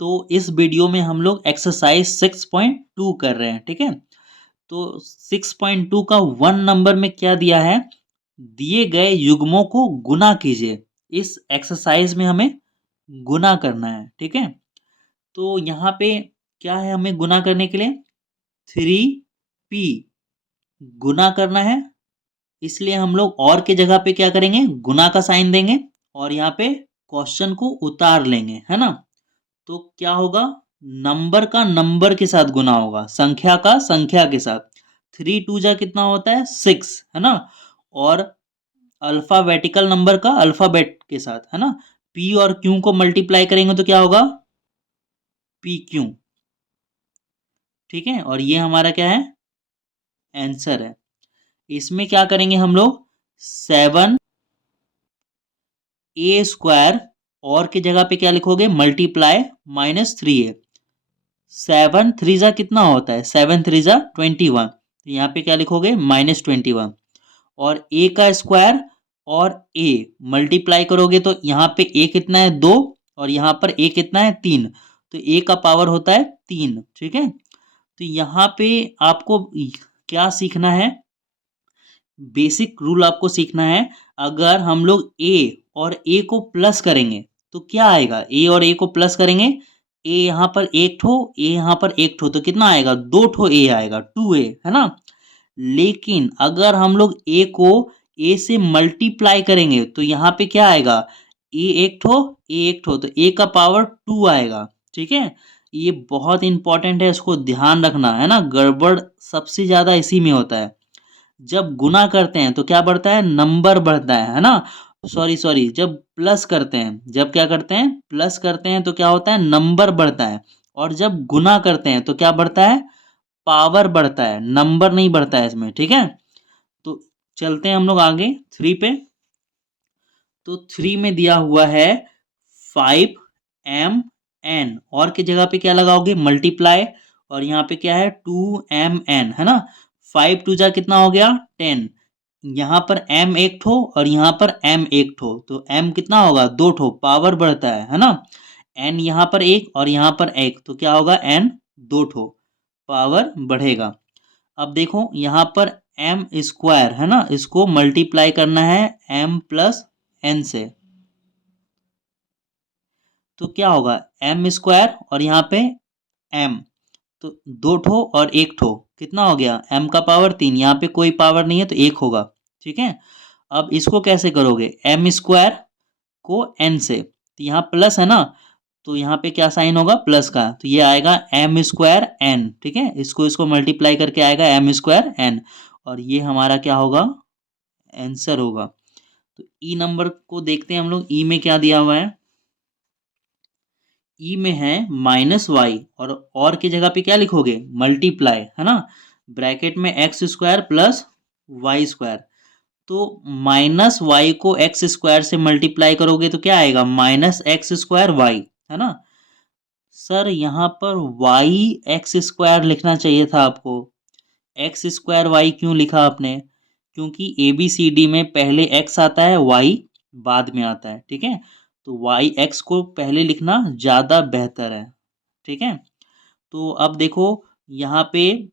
तो इस वीडियो में हम लोग एक्सरसाइज 6.2 कर रहे हैं, ठीक है। तो 6.2 का 1 नंबर में क्या दिया है, दिए गए युग्मों को गुना कीजिए। इस एक्सरसाइज में हमें गुना करना है, ठीक है। तो यहाँ पे क्या है, हमें गुना करने के लिए 3p गुना करना है, इसलिए हम लोग और के जगह पे क्या करेंगे, गुना का साइन देंगे और यहाँ पे क्वेश्चन को उतार लेंगे, है ना। तो क्या होगा, नंबर का नंबर के साथ गुना होगा, संख्या का संख्या के साथ। 3 2 जा कितना होता है 6, है ना। और अल्फाबेटिकल नंबर का अल्फाबेट के साथ, है ना। पी और क्यू को मल्टीप्लाई करेंगे तो क्या होगा, पी क्यू, ठीक है। और ये हमारा क्या है, आंसर है। इसमें क्या करेंगे हम लोग, 7a² और की जगह पे क्या लिखोगे, मल्टीप्लाई -3a। 7 3 जा कितना होता है, 7 3 जा 21, तो यहाँ पे क्या लिखोगे -21। और a का स्क्वायर और a मल्टीप्लाई करोगे तो यहाँ पे a कितना है 2 और यहाँ पर a कितना है 3, तो a का पावर होता है 3, ठीक है। तो यहाँ पे आपको क्या सीखना है, बेसिक रूल आपको सीखना है। अगर हम लोग a और a को प्लस करेंगे तो क्या आएगा, a और a को प्लस करेंगे, a यहाँ पर एक ठो, a यहाँ पर एक ठो, तो कितना आएगा, 2 ठो a आएगा, 2a, है ना। लेकिन अगर हम लोग a को a से मल्टीप्लाई करेंगे तो यहाँ पे क्या आएगा, a एक ठो a एक ठो, तो a का पावर 2 आएगा, ठीक है। ये बहुत इंपॉर्टेंट है, इसको ध्यान रखना, है ना। गड़बड़ सबसे ज्यादा इसी में होता है। जब गुना करते हैं तो क्या बढ़ता है, नंबर बढ़ता है ना। सॉरी सॉरी, जब प्लस करते हैं, जब क्या करते हैं, प्लस करते हैं तो क्या होता है, नंबर बढ़ता है। और जब गुना करते हैं तो क्या बढ़ता है, पावर बढ़ता है, नंबर नहीं बढ़ता है इसमें, ठीक है। तो चलते हैं हम लोग आगे 3 पे। तो 3 में दिया हुआ है 5mn और की जगह पे क्या लगाओगे, मल्टीप्लाई, और यहाँ पे क्या है 2mn, है ना। 5 2 जा कितना हो गया 10, यहाँ पर m एक ठो और यहाँ पर m एक ठो, तो m कितना होगा 2 ठो, पावर बढ़ता है ना। n यहाँ पर एक और यहाँ पर एक, तो क्या होगा n 2 ठो, पावर बढ़ेगा। अब देखो यहाँ पर m² है ना, इसको मल्टीप्लाई करना है m प्लस n से, तो क्या होगा m² और यहाँ पे m, तो 2 ठो और एक ठो, कितना हो गया, m का पावर 3, यहाँ पे कोई पावर नहीं है तो 1 होगा, ठीक है। अब इसको कैसे करोगे, m² को n से, तो यहाँ प्लस है ना, तो यहाँ पे क्या साइन होगा, प्लस का, तो ये आएगा m² n, ठीक है। इसको मल्टीप्लाई करके आएगा m² n, और ये हमारा क्या होगा, आंसर होगा। तो ई नंबर को देखते हैं हम लोग, ई में क्या दिया हुआ है, ई में है -y और की जगह पे क्या लिखोगे, मल्टीप्लाई, है ना, ब्रैकेट में x² प्लस y²। तो -y को x² से मल्टीप्लाई करोगे तो क्या आएगा, -x²y, है ना। सर यहाँ पर y(x²) लिखना चाहिए था आपको, x² क्यों लिखा आपने, क्योंकि ABCD में पहले x आता है, y बाद में आता है, ठीक है। तो x को पहले लिखना ज़्यादा बेहतर है, ठीक है। तो अब देखो यहाँ पे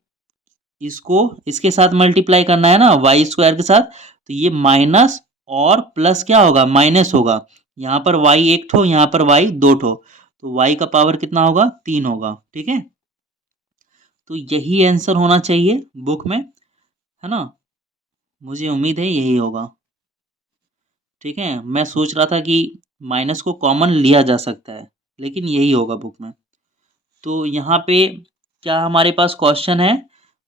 इसको इसके साथ मल्टीप्लाई करना है ना, y² के साथ, तो ये माइनस और प्लस क्या होगा, माइनस होगा। यहाँ पर y एक ठो, यहाँ पर y 2 ठो, तो y का पावर कितना होगा, 3 होगा, ठीक है। तो यही आंसर होना चाहिए बुक में, है ना, मुझे उम्मीद है यही होगा, ठीक है। मैं सोच रहा था कि माइनस को कॉमन लिया जा सकता है, लेकिन यही होगा बुक में। तो यहाँ पे क्या हमारे पास क्वेश्चन है,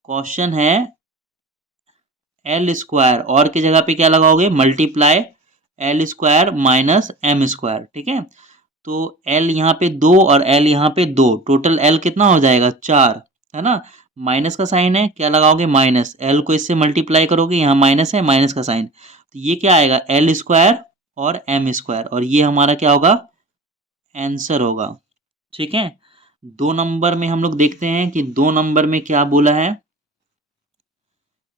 क्वेश्चन है l² और की जगह पे क्या लगाओगे, मल्टीप्लाई l² माइनस m², ठीक है। तो l यहाँ पे 2 और l यहाँ पे 2, टोटल l कितना हो जाएगा 4, है ना। माइनस का साइन है, क्या लगाओगे, माइनस, l को इससे मल्टीप्लाई करोगे, यहाँ माइनस है, माइनस का साइन, तो ये क्या आएगा l² और m², और ये हमारा क्या होगा, आंसर होगा, ठीक है। 2 नंबर में हम लोग देखते हैं कि 2 नंबर में क्या बोला है,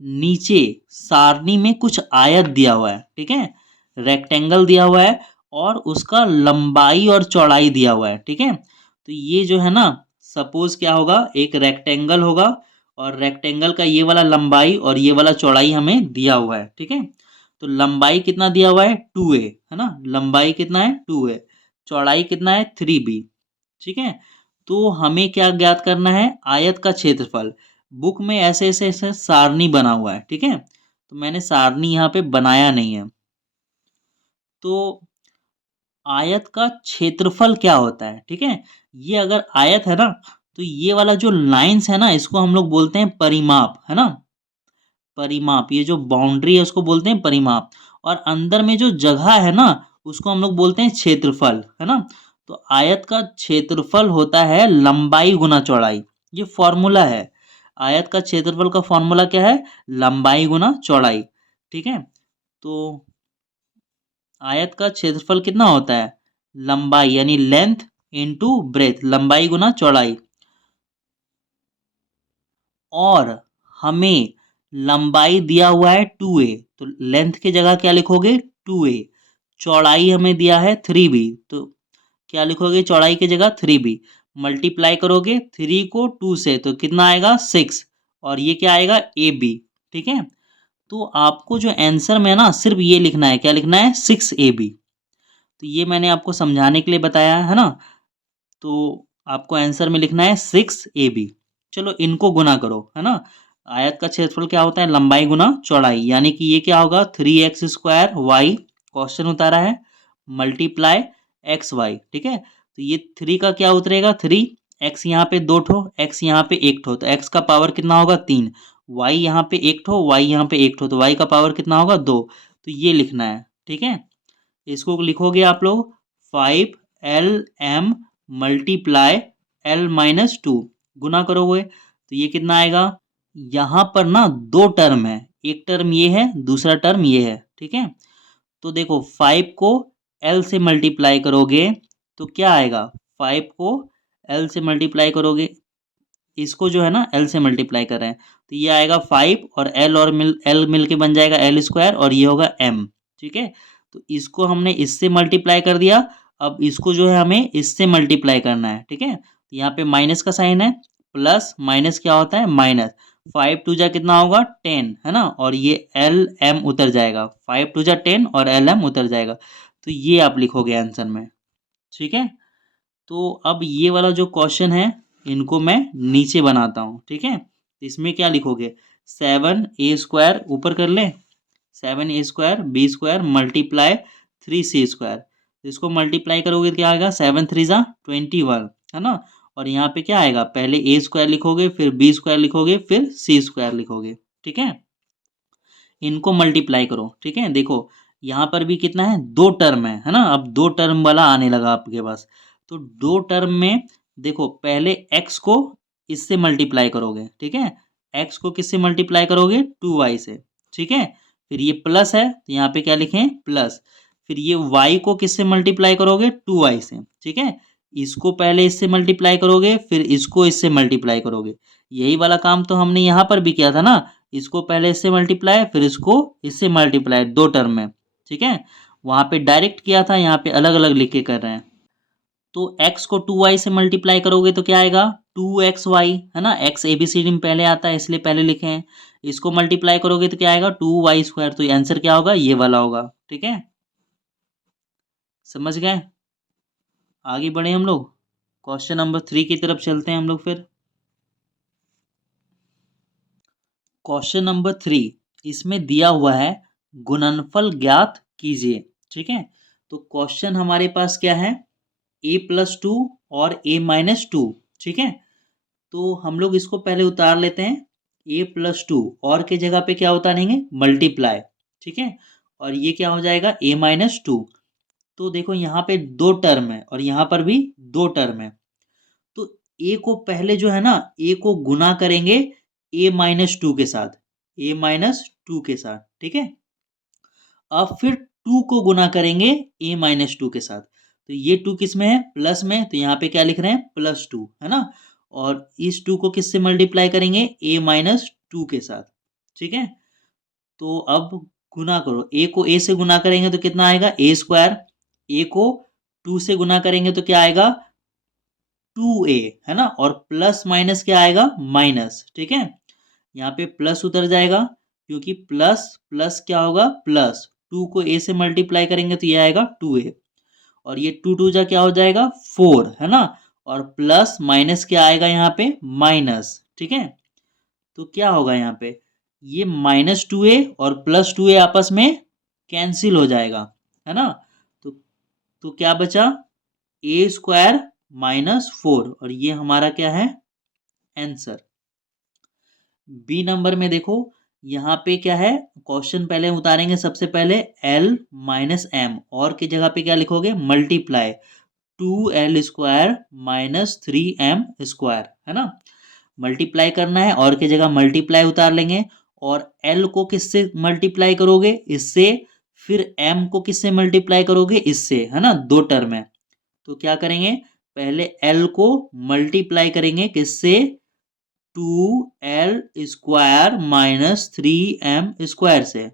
नीचे सारणी में कुछ आयत दिया हुआ है, ठीक है, रेक्टेंगल दिया हुआ है और उसका लंबाई और चौड़ाई दिया हुआ है, ठीक है। तो ये जो है ना, सपोज क्या होगा, एक रेक्टेंगल होगा और रेक्टेंगल का ये वाला लंबाई और ये वाला चौड़ाई हमें दिया हुआ है, ठीक है। तो लंबाई कितना दिया हुआ है, 2a, है ना, लंबाई कितना है 2a, चौड़ाई कितना है 3b, ठीक है। तो हमें क्या ज्ञात करना है, आयत का क्षेत्रफल। बुक में ऐसे ऐसे ऐसे सारणी बना हुआ है, ठीक है, तो मैंने सारणी यहाँ पे बनाया नहीं है। तो आयत का क्षेत्रफल क्या होता है, ठीक है। ये अगर आयत है ना, तो ये वाला जो लाइंस है ना, इसको हम लोग बोलते हैं परिमाप, है ना, परिमाप। ये जो बाउंड्री है उसको बोलते हैं परिमाप, और अंदर में जो जगह है ना, उसको हम लोग बोलते हैं क्षेत्रफल, है ना। तो आयत का क्षेत्रफल होता है लंबाई गुना चौड़ाई। ये फॉर्मूला है, आयत का क्षेत्रफल का फॉर्मूला क्या है, लंबाई गुना चौड़ाई, ठीक है। तो आयत का क्षेत्रफल कितना होता है, लंबाई यानी लेंथ इनटू ब्रेथ, लंबाई गुना चौड़ाई। और हमें लंबाई दिया हुआ है 2a, तो लेंथ की जगह क्या लिखोगे 2a, चौड़ाई हमें दिया है 3b, तो क्या लिखोगे चौड़ाई की जगह 3b, मल्टीप्लाई करोगे 3 को 2 से तो कितना आएगा 6, और ये क्या आएगा ab, ठीक है। तो आपको जो आंसर में है ना, सिर्फ ये लिखना है, क्या लिखना है 6ab। तो ये मैंने आपको समझाने के लिए बताया है ना। तो आपको आंसर में लिखना है 6ab। चलो इनको गुना करो, है ना। आयत का क्षेत्रफल क्या होता है, लंबाई गुना चौड़ाई, यानी कि ये क्या होगा 3x² y, क्वेश्चन उतारा है, मल्टीप्लाई एक्स वाई, ठीक है। तो ये 3 का क्या उतरेगा 3, एक्स यहाँ पे 2 ठो, एक्स यहाँ पे 1 ठो, तो एक्स का पावर कितना होगा 3, वाई यहाँ पे 1 ठो, वाई यहाँ पे 1 ठो, तो वाई का पावर कितना होगा 2। तो ये लिखना है, ठीक है। इसको लिखोगे आप लोग 5lm मल्टीप्लाई l-2, गुना करोगे तो ये कितना आएगा। यहाँ पर ना दो टर्म है, एक टर्म ये है, दूसरा टर्म ये है, ठीक है। तो देखो 5 को l से मल्टीप्लाई करोगे तो क्या आएगा, 5 को l से मल्टीप्लाई करोगे, इसको जो है ना l से मल्टीप्लाई कर रहे हैं, तो ये आएगा 5 और l और l मिल के बन जाएगा l², और ये होगा m, ठीक है। तो इसको हमने इससे मल्टीप्लाई कर दिया, अब इसको जो है हमें इससे मल्टीप्लाई करना है, ठीक है। तो यहाँ पे माइनस का साइन है, प्लस माइनस क्या होता है माइनस, 5 टू जा कितना होगा 10, है ना, और ये एल एम उतर जाएगा, 5 टू जा 10 और एल एम उतर जाएगा, तो ये आप लिखोगे आंसर में, ठीक है। तो अब ये वाला जो क्वेश्चन है, इनको मैं नीचे बनाता हूँ, ठीक है। इसमें क्या लिखोगे, 7a² ऊपर कर ले, 7a² b² मल्टीप्लाई 3c², इसको मल्टीप्लाई करोगे तो क्या आएगा 7 3 जा 21, है ना। और यहाँ पे क्या आएगा, पहले a² लिखोगे, फिर b² लिखोगे, फिर c² लिखोगे, ठीक है। इनको मल्टीप्लाई करो, ठीक है। देखो यहाँ पर भी कितना है, दो टर्म है ना, अब दो टर्म वाला आने लगा आपके पास। तो दो टर्म में देखो पहले x को इससे मल्टीप्लाई करोगे, ठीक है, x को किससे मल्टीप्लाई करोगे 2y से, ठीक है। फिर ये प्लस है तो यहाँ पे क्या लिखें प्लस, फिर ये y को किससे मल्टीप्लाई करोगे 2y से, ठीक है। इसको पहले इससे मल्टीप्लाई करोगे, फिर इसको इससे मल्टीप्लाई करोगे, यही वाला काम तो हमने यहाँ पर भी किया था ना, इसको पहले इससे मल्टीप्लाई, फिर इसको इससे मल्टीप्लाई, दो टर्म में, ठीक है। वहां पे डायरेक्ट किया था, यहाँ पे अलग अलग लिख के कर रहे हैं। तो x को 2y से मल्टीप्लाई करोगे तो क्या आएगा 2xy, है ना, x ABCD में पहले आता है इसलिए पहले लिखे हैं। इसको मल्टीप्लाई करोगे तो क्या आएगा 2y², तो आंसर क्या होगा ये वाला होगा, ठीक है। समझ गए, आगे बढ़े हम लोग, क्वेश्चन नंबर 3 की तरफ चलते हैं हम लोग फिर। क्वेश्चन नंबर 3, इसमें दिया हुआ है गुणनफल ज्ञात कीजिए, ठीक है। तो क्वेश्चन हमारे पास क्या है, a+2 और a-2, ठीक है। तो हम लोग इसको पहले उतार लेते हैं, a+2 और के जगह पे क्या उतारेंगे मल्टीप्लाई, ठीक है, और ये क्या हो जाएगा a-2। तो देखो यहाँ पे दो टर्म है और यहाँ पर भी दो टर्म है, तो a को पहले जो है ना, a को गुना करेंगे a-2 के साथ, a-2 के साथ, ठीक है। अब फिर 2 को गुना करेंगे a-2 के साथ, तो ये 2 किस में है प्लस में, तो यहाँ पे क्या लिख रहे हैं +2, है ना। और इस 2 को किससे मल्टीप्लाई करेंगे a-2 के साथ, ठीक है। तो अब गुना करो, a को a से गुना करेंगे तो कितना आएगा a², a को 2 से गुना करेंगे तो क्या आएगा 2a, है ना, और प्लस माइनस क्या आएगा, माइनस, ठीक है। यहाँ पे प्लस उतर जाएगा, क्योंकि प्लस प्लस क्या होगा, प्लस 2 को a से मल्टीप्लाई करेंगे तो ये आएगा 2a, और ये 2 2 जा क्या हो जाएगा 4, है ना, और प्लस माइनस क्या आएगा यहाँ पे, माइनस, ठीक है। तो क्या होगा यहाँ पे, ये -2a और +2a आपस में कैंसिल हो जाएगा, है ना। तो क्या बचा, a² -4, और ये हमारा क्या है, आंसर। बी नंबर में देखो, यहाँ पे क्या है, क्वेश्चन पहले उतारेंगे सबसे पहले l - m, और की जगह पे क्या लिखोगे, मल्टीप्लाई 2l² - 3m², है ना। मल्टीप्लाई करना है, और की जगह मल्टीप्लाई उतार लेंगे, और l को किससे मल्टीप्लाई करोगे, इससे, फिर m को किससे मल्टीप्लाई करोगे, इससे, है ना, दो टर्म है। तो क्या करेंगे, पहले l को मल्टीप्लाई करेंगे किससे, 2l² - 3m² से,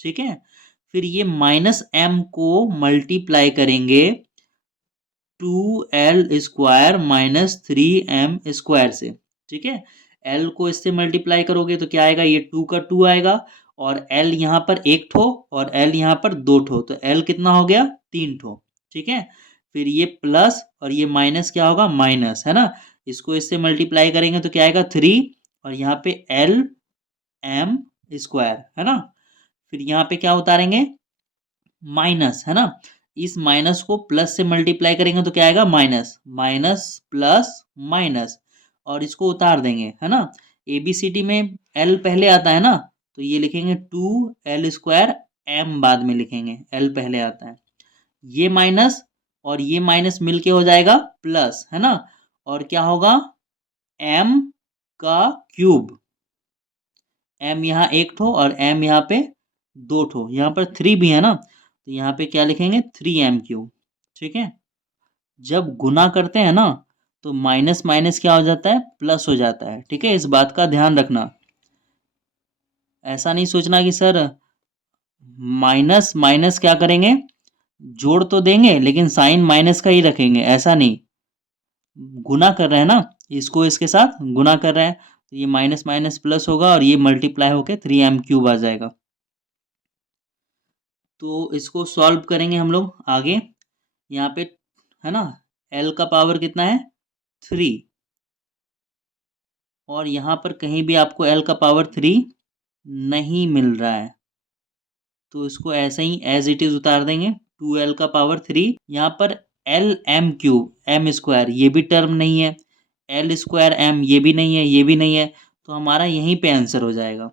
ठीक है। फिर ये -m को मल्टीप्लाई करेंगे 2l² - 3m² से, ठीक है। l को इससे मल्टीप्लाई करोगे तो क्या आएगा, ये 2 का 2 आएगा, और l यहाँ पर एक ठो और l यहाँ पर दो ठो, तो l कितना हो गया, 3 ठो, ठीक है। फिर ये प्लस और ये माइनस क्या होगा, माइनस, है ना। इसको इससे मल्टीप्लाई करेंगे तो क्या आएगा 3, और यहाँ पे l m², है ना। फिर यहाँ पे क्या उतारेंगे, माइनस, है ना। इस माइनस को प्लस से मल्टीप्लाई करेंगे तो क्या आएगा, माइनस, माइनस प्लस माइनस, और इसको उतार देंगे, है ना। ABCD में L पहले आता है ना, तो ये लिखेंगे 2l² m बाद में लिखेंगे, L पहले आता है। ये माइनस और ये माइनस मिलके हो जाएगा प्लस, है ना, और क्या होगा, m का क्यूब, m यहाँ एक ठो और m यहाँ पे दो ठो, यहाँ पर 3 भी है ना, तो यहाँ पे क्या लिखेंगे, 3m³, ठीक है। जब गुना करते हैं ना, तो माइनस माइनस क्या हो जाता है, प्लस हो जाता है, ठीक है। इस बात का ध्यान रखना, ऐसा नहीं सोचना कि सर माइनस माइनस क्या करेंगे, जोड़ तो देंगे लेकिन साइन माइनस का ही रखेंगे, ऐसा नहीं। गुना कर रहे हैं ना, इसको इसके साथ गुना कर रहे हैं, तो ये माइनस माइनस प्लस होगा, और ये मल्टीप्लाई होके 3m³ आ जाएगा। तो इसको सॉल्व करेंगे हम लोग आगे, यहाँ पे, है ना, l का पावर कितना है, 3, और यहाँ पर कहीं भी आपको l का पावर 3 नहीं मिल रहा है, तो इसको ऐसे ही एज इट इज उतार देंगे, 2l का पावर 3, यहाँ पर l m³ ये भी टर्म नहीं है, l² m ये भी नहीं है, ये भी नहीं है, तो हमारा यहीं पे आंसर हो जाएगा।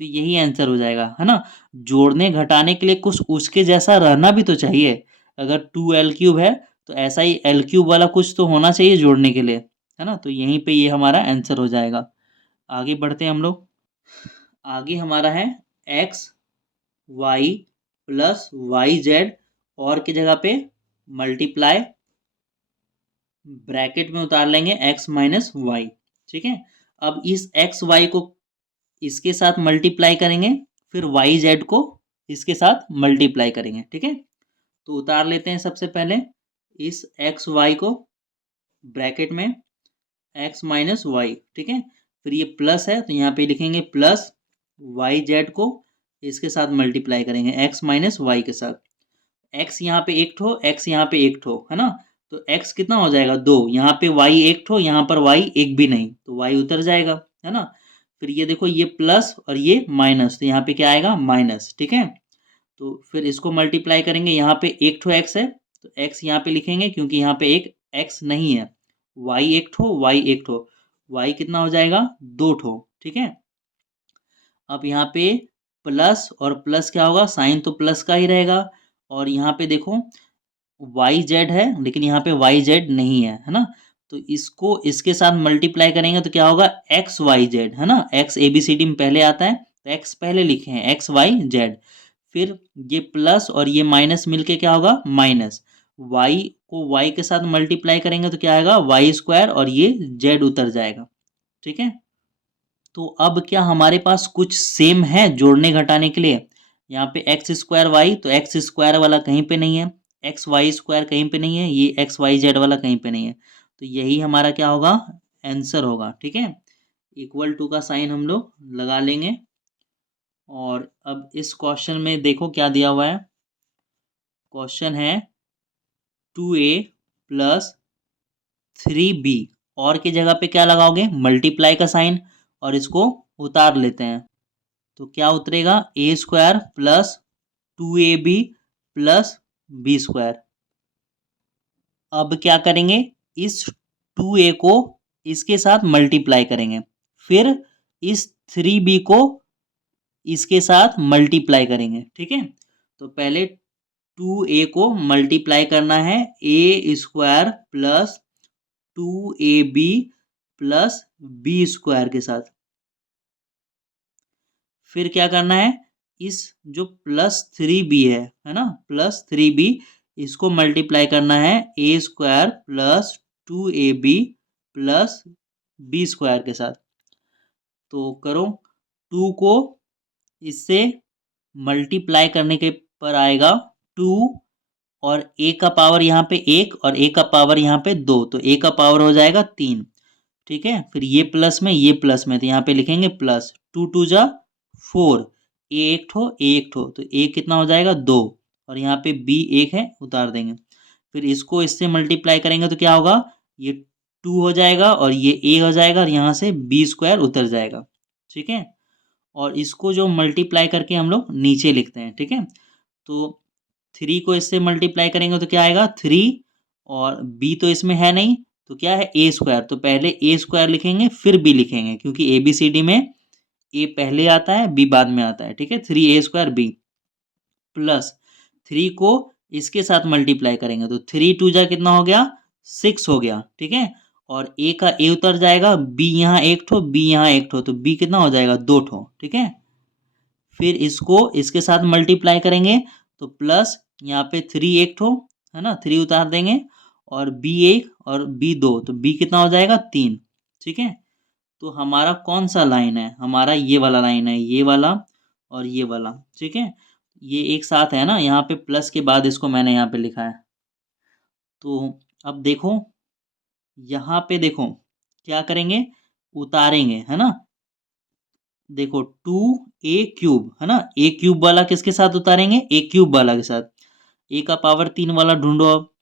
तो यही आंसर हो जाएगा, है ना। जोड़ने घटाने के लिए कुछ उसके जैसा रहना भी तो चाहिए, अगर 2l³ है तो ऐसा ही l³ वाला कुछ तो होना चाहिए जोड़ने के लिए, है ना। तो यहीं पे ये हमारा आंसर हो जाएगा। आगे बढ़ते हैं हम लोग, आगे हमारा है x y + yz, और की जगह पे मल्टीप्लाई, ब्रैकेट में उतार लेंगे x - y, ठीक है। अब इस x y को इसके साथ मल्टीप्लाई करेंगे, फिर वाई जेड को इसके साथ मल्टीप्लाई करेंगे, ठीक है। तो उतार लेते हैं सबसे पहले इस एक्स वाई को ब्रैकेट में, x - y, ठीक है। फिर ये प्लस है तो यहाँ पे लिखेंगे प्लस वाई जेड को इसके साथ मल्टीप्लाई करेंगे, x - y के साथ। x यहाँ पे एक ठो, x यहाँ पे एक ठो, है ना, तो x कितना हो जाएगा, 2, यहाँ पे y एक ठो, यहाँ पर y एक भी नहीं, तो y उतर जाएगा, है ना। फिर ये देखो, ये प्लस और ये माइनस, तो यहाँ पे क्या आएगा, माइनस, ठीक है। तो फिर इसको मल्टीप्लाई करेंगे, यहाँ पे एक ठो x है, तो x यहाँ पे लिखेंगे क्योंकि यहाँ पे एक x नहीं है, y एक ठो, y एक ठो, y कितना हो जाएगा, 2 ठो, ठीक है। अब यहाँ पे प्लस और प्लस क्या होगा, साइन तो प्लस का ही रहेगा, और यहाँ पे देखो वाई जेड है लेकिन यहाँ पे वाई जेड नहीं है ना, तो इसको इसके साथ मल्टीप्लाई करेंगे तो क्या होगा, एक्स वाई जेड, है ना। एक्स ABCD में पहले आता है, तो एक्स पहले लिखे हैं, एक्स वाई जेड। फिर ये प्लस और ये माइनस मिलके क्या होगा, माइनस, वाई को वाई के साथ मल्टीप्लाई करेंगे तो क्या आएगा, y² और ये जेड उतर जाएगा, ठीक है। तो अब क्या हमारे पास कुछ सेम है जोड़ने घटाने के लिए, यहाँ पे x² y, तो x² वाला कहीं पे नहीं है, एक्स वाई स्क्वायर कहीं पे नहीं है, ये एक्स वाई जेड वाला कहीं पे नहीं है, तो यही हमारा क्या होगा, आंसर होगा। ठीक है, इक्वल टू का साइन हम लोग लगा लेंगे। और अब इस क्वेश्चन में देखो क्या दिया हुआ है। क्वेश्चन है 2a प्लस 3b, और की जगह पे क्या लगाओगे, मल्टीप्लाई का साइन, और इसको उतार लेते हैं। तो क्या उतरेगा, A square plus 2ab plus B square. अब क्या करेंगे, इस 2a को इसके साथ मल्टीप्लाई करेंगे, फिर इस 3b को इसके साथ मल्टीप्लाई करेंगे। ठीक है, तो पहले 2a को मल्टीप्लाई करना है A square plus 2ab plus B square के साथ। फिर क्या करना है, इस जो प्लस 3b है ना, प्लस 3b, इसको मल्टीप्लाई करना है A square plus 2ab plus B square के साथ। तो करो, 2 को इससे मल्टीप्लाई करने के पर आएगा 2, और ए का पावर यहाँ पे 1 और ए का पावर यहाँ पे 2, तो ए का पावर हो जाएगा 3। ठीक है, फिर ये प्लस में ये प्लस में, तो यहाँ पे लिखेंगे प्लस 2 2 जा 4, ए एक ठो, तो ए कितना हो जाएगा 2, और यहाँ पे बी 1 है, उतार देंगे। फिर इसको इससे मल्टीप्लाई करेंगे तो क्या होगा, ये 2 हो जाएगा और ये ए हो जाएगा, और यहाँ से बी स्क्वायर उतर जाएगा। ठीक है, और इसको जो मल्टीप्लाई करके हम लोग नीचे लिखते हैं। ठीक है, तो 3 को इससे मल्टीप्लाई करेंगे तो क्या आएगा 3, और b तो इसमें है नहीं, तो क्या है ए स्क्वायर, तो पहले ए स्क्वायर लिखेंगे फिर b लिखेंगे, क्योंकि ए बी सी डी में ए पहले आता है b बाद में आता है। ठीक है, 3a स्क्वायर b प्लस 3 को इसके साथ मल्टीप्लाई करेंगे तो 3 2 जा कितना हो गया 6 हो गया। ठीक है, और a का a उतर जाएगा, b यहाँ एक ठो, b यहाँ एक ठो, तो b कितना हो जाएगा 2 ठो। ठीक है, फिर इसको इसके साथ मल्टीप्लाई करेंगे तो प्लस यहाँ पे 3 एक ठो है ना, 3 उतार देंगे, और b 1 और b 2, तो b कितना हो जाएगा 3। ठीक है, तो हमारा कौन सा लाइन है, हमारा ये वाला लाइन है, ये वाला और ये वाला। ठीक है, ये एक साथ है ना, यहाँ पे प्लस के बाद इसको मैंने यहाँ पे लिखा है। तो अब देखो, यहाँ पे देखो क्या करेंगे, उतारेंगे है ना। देखो 2a³ है ना, ए क्यूब वाला किसके साथ उतारेंगे, ए क्यूब वाला के साथ। ए का पावर 3 वाला ढूंढो, अब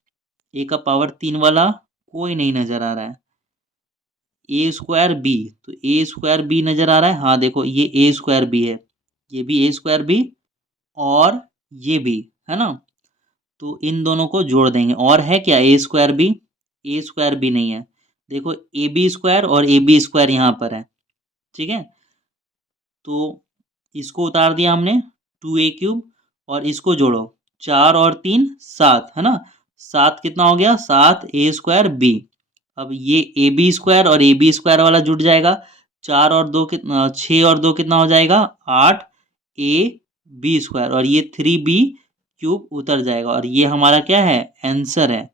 ए का पावर 3 वाला कोई नहीं नजर आ रहा है। ए स्क्वायर बी, तो ए स्क्वायर बी नजर आ रहा है, हाँ देखो ये ए स्क्वायर बी है, ये भी ए स्क्वायर बी, और ये भी है ना, तो इन दोनों को जोड़ देंगे। और है क्या ए स्क्वायर बी, ए स्क्वायर बी नहीं है, देखो ए बी स्क्वायर और ए बी स्क्वायर यहाँ पर है। ठीक है, तो इसको उतार दिया हमने 2a³, और इसको जोड़ो 4 और 3 7 है ना, 7 कितना हो गया 7 ए स्क्वायर बी। अब ये ए बी स्क्वायर और ए बी स्क्वायर वाला जुड़ जाएगा, 4 और 2 कितना, 6 और 2 कितना हो जाएगा 8 ए बी स्क्वायर, और ये 3b³ उतर जाएगा, और ये हमारा क्या है आंसर है।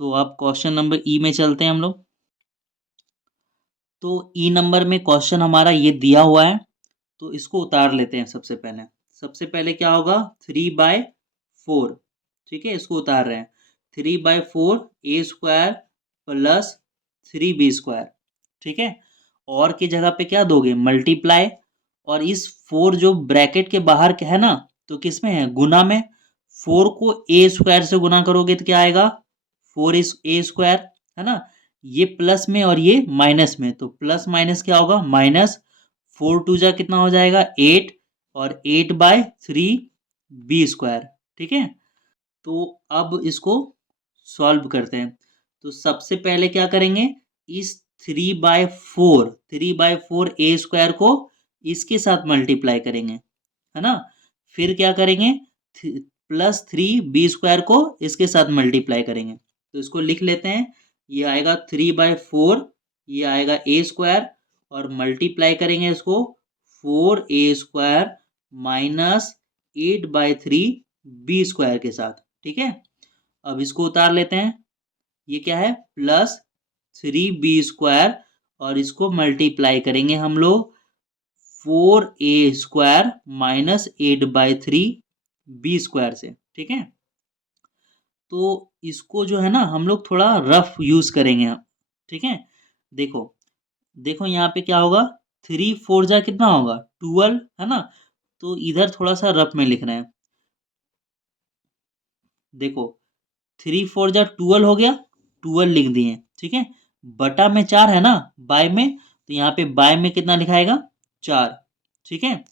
तो अब क्वेश्चन नंबर ई में चलते हैं हम लोग। तो ई नंबर में क्वेश्चन हमारा ये दिया हुआ है, तो इसको उतार लेते हैं। सबसे पहले क्या होगा 3/4। ठीक है, इसको उतार रहे हैं, 3/4 ए स्क्वायर प्लस 3b स्क्वायर। ठीक है, और की जगह पे क्या दोगे मल्टीप्लाई, और इस 4 जो ब्रैकेट के बाहर क्या है ना, तो किस में है गुना में, 4 को ए स्क्वायर से गुना करोगे तो क्या आएगा 4 इज ए स्क्वायर है ना, ये प्लस में और ये माइनस में, तो प्लस माइनस क्या होगा माइनस, 4 2 जा कितना हो जाएगा 8, और 8/3 बी स्क्वायर। ठीक है, तो अब इसको सॉल्व करते हैं। तो सबसे पहले क्या करेंगे, इस 3/4 ए स्क्वायर को इसके साथ मल्टीप्लाई करेंगे है ना, फिर क्या करेंगे प्लस 3b स्क्वायर को इसके साथ मल्टीप्लाई करेंगे, तो इसको लिख लेते हैं। ये आएगा 3/4, ये आएगा ए स्क्वायर, और मल्टीप्लाई करेंगे इसको 4a square minus 8/3 B square के साथ। ठीक है, अब इसको उतार लेते हैं, ये क्या है प्लस 3b स्क्वायर, और इसको मल्टीप्लाई करेंगे हम लोग 4a square minus 8/3 B square से, ठीक है। तो इसको जो है ना हम लोग थोड़ा रफ यूज करेंगे, ठीक है। देखो देखो यहाँ पे क्या होगा, 3 4 जा कितना होगा 12, है ना। तो इधर थोड़ा सा रफ में लिख रहे हैं। देखो 3 4 जा 12 हो गया, 12 लिख दिए, ठीक है। बटा में 4 है ना, बाय में, तो यहाँ पे बाय में कितना लिखाएगा 4, ठीक है।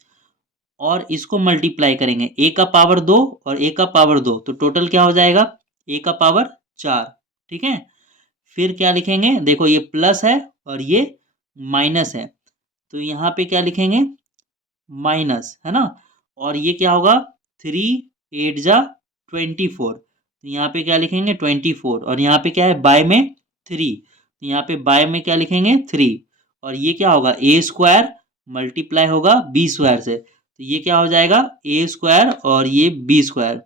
और इसको मल्टीप्लाई करेंगे, ए का पावर 2 और ए का पावर 2, तो टोटल क्या हो जाएगा ए का पावर 4, ठीक है। फिर क्या लिखेंगे, देखो ये प्लस है और ये माइनस है, तो यहाँ पे क्या लिखेंगे माइनस, है ना। और ये क्या होगा 3 8 जा 24, तो यहाँ पे क्या लिखेंगे 24, और यहाँ पे क्या है बाय में 3, तो यहाँ पे बाय में क्या लिखेंगे 3, और ये क्या होगा ए स्क्वायर मल्टीप्लाई होगा बी स्क्वायर से, तो ये क्या हो जाएगा ए स्क्वायर और ये बी स्क्वायर,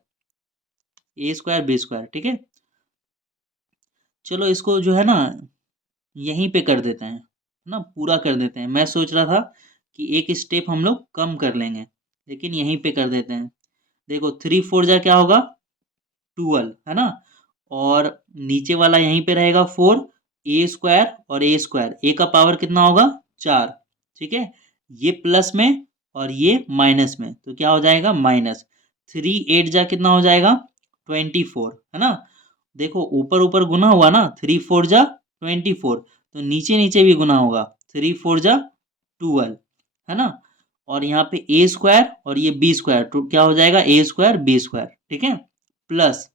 ए स्क्वायर बी स्क्वायर, ठीक है। चलो इसको जो है ना यहीं पे कर देते हैं, है ना, पूरा कर देते हैं। मैं सोच रहा था कि एक स्टेप हम लोग कम कर लेंगे, लेकिन यहीं पे कर देते हैं। देखो 3 4 जा क्या होगा 12, है ना। और नीचे वाला यहीं पे रहेगा 4, ए स्क्वायर और ए स्क्वायर, ए का पावर कितना होगा 4, ठीक है। ये प्लस में और ये माइनस में, तो क्या हो जाएगा माइनस। 3 8 जा कितना हो जाएगा 24, है ना। देखो ऊपर ऊपर गुना हुआ ना, 3 4 जा 24, तो नीचे नीचे भी गुना होगा, 3 4 जा 12, है ना। और यहाँ पे ए स्क्वायर और ये बी स्क्वायर, तो क्या हो जाएगा ए स्क्वायर बी स्क्वायर, ठीक है। प्लस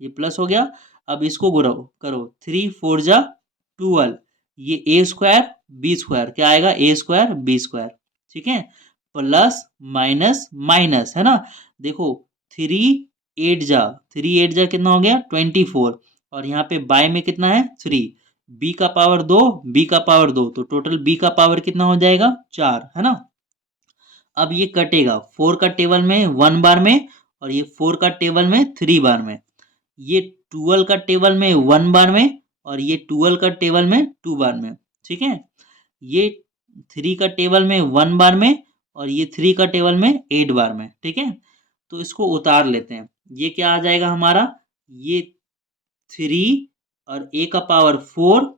ये प्लस हो गया। अब इसको गुणो करो, 3 4 जा 12, ये ए स्क्वायर बी स्क्वायर क्या आएगा ए स्क्वायर बी स्क्वायर, ठीक है। प्लस माइनस माइनस, है ना। देखो 3 8 जा कितना हो गया 24, और यहाँ पे बाय में कितना है 3, बी का पावर 2 बी का पावर 2, तो टोटल बी का पावर कितना हो जाएगा 4, है ना। अब ये कटेगा 4 का टेबल में 1 बार में, और ये 4 का टेबल में 3 बार में, ये 12 का टेबल में 1 बार में, और ये 12 का टेबल में 2 बार में, ठीक है। ये 3 का टेबल में 1 बार में, और ये 3 का टेबल में 8 बार में, ठीक है। तो इसको उतार लेते हैं, ये क्या आ जाएगा हमारा, ये 3 और ए का पावर 4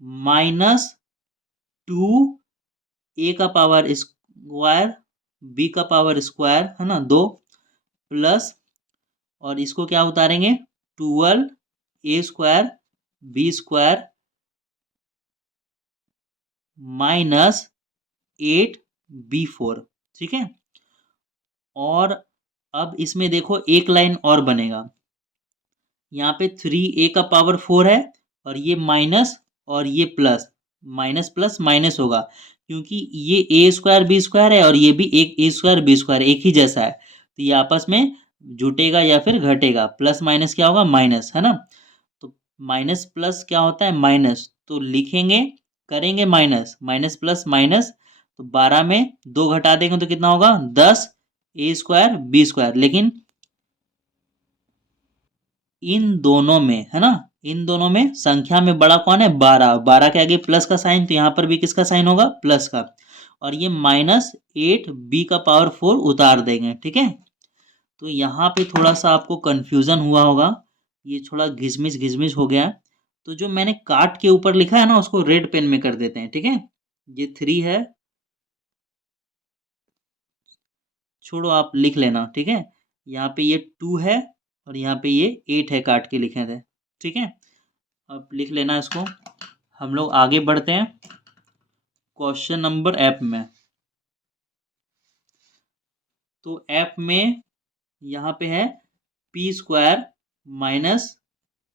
माइनस 2 ए का पावर स्क्वायर बी का पावर स्क्वायर, है ना 2, प्लस, और इसको क्या उतारेंगे 12 A square B square minus 8 B 4, ठीक है। और अब इसमें देखो एक लाइन और बनेगा, यहाँ पे 3 ए का पावर 4 है, और ये माइनस और ये प्लस, माइनस प्लस माइनस होगा, क्योंकि ये ए स्क्वायर बी स्क्वायर है और ये भी एक ए स्क्वायर बी स्क्वायर एक ही जैसा है, तो ये आपस में जुटेगा या फिर घटेगा, प्लस माइनस क्या होगा माइनस, है ना। तो माइनस प्लस क्या होता है माइनस, तो लिखेंगे करेंगे माइनस माइनस प्लस माइनस, तो 12 में 2 घटा देंगे तो कितना होगा 10 ए स्क्वायर बी स्क्वायर, लेकिन इन दोनों में, है ना, इन दोनों में संख्या में बड़ा कौन है 12, 12 के आगे प्लस का साइन, तो यहाँ पर भी किसका साइन होगा प्लस का, और ये -8 बी का पावर 4 उतार देंगे, ठीक है। तो यहाँ पे थोड़ा सा आपको कंफ्यूजन हुआ होगा, ये थोड़ा घिसमिस घिसमिस हो गया है। तो जो मैंने काट के ऊपर लिखा है ना उसको रेड पेन में कर देते हैं, ठीक है। ये 3 है, छोड़ो आप लिख लेना, ठीक है। यहाँ पे ये 2 है, और यहाँ पे ये 8 है, काट के लिखे थे, ठीक है। अब लिख लेना इसको। हम लोग आगे बढ़ते हैं क्वेश्चन नंबर एफ में। तो एफ में यहाँ पे है P square minus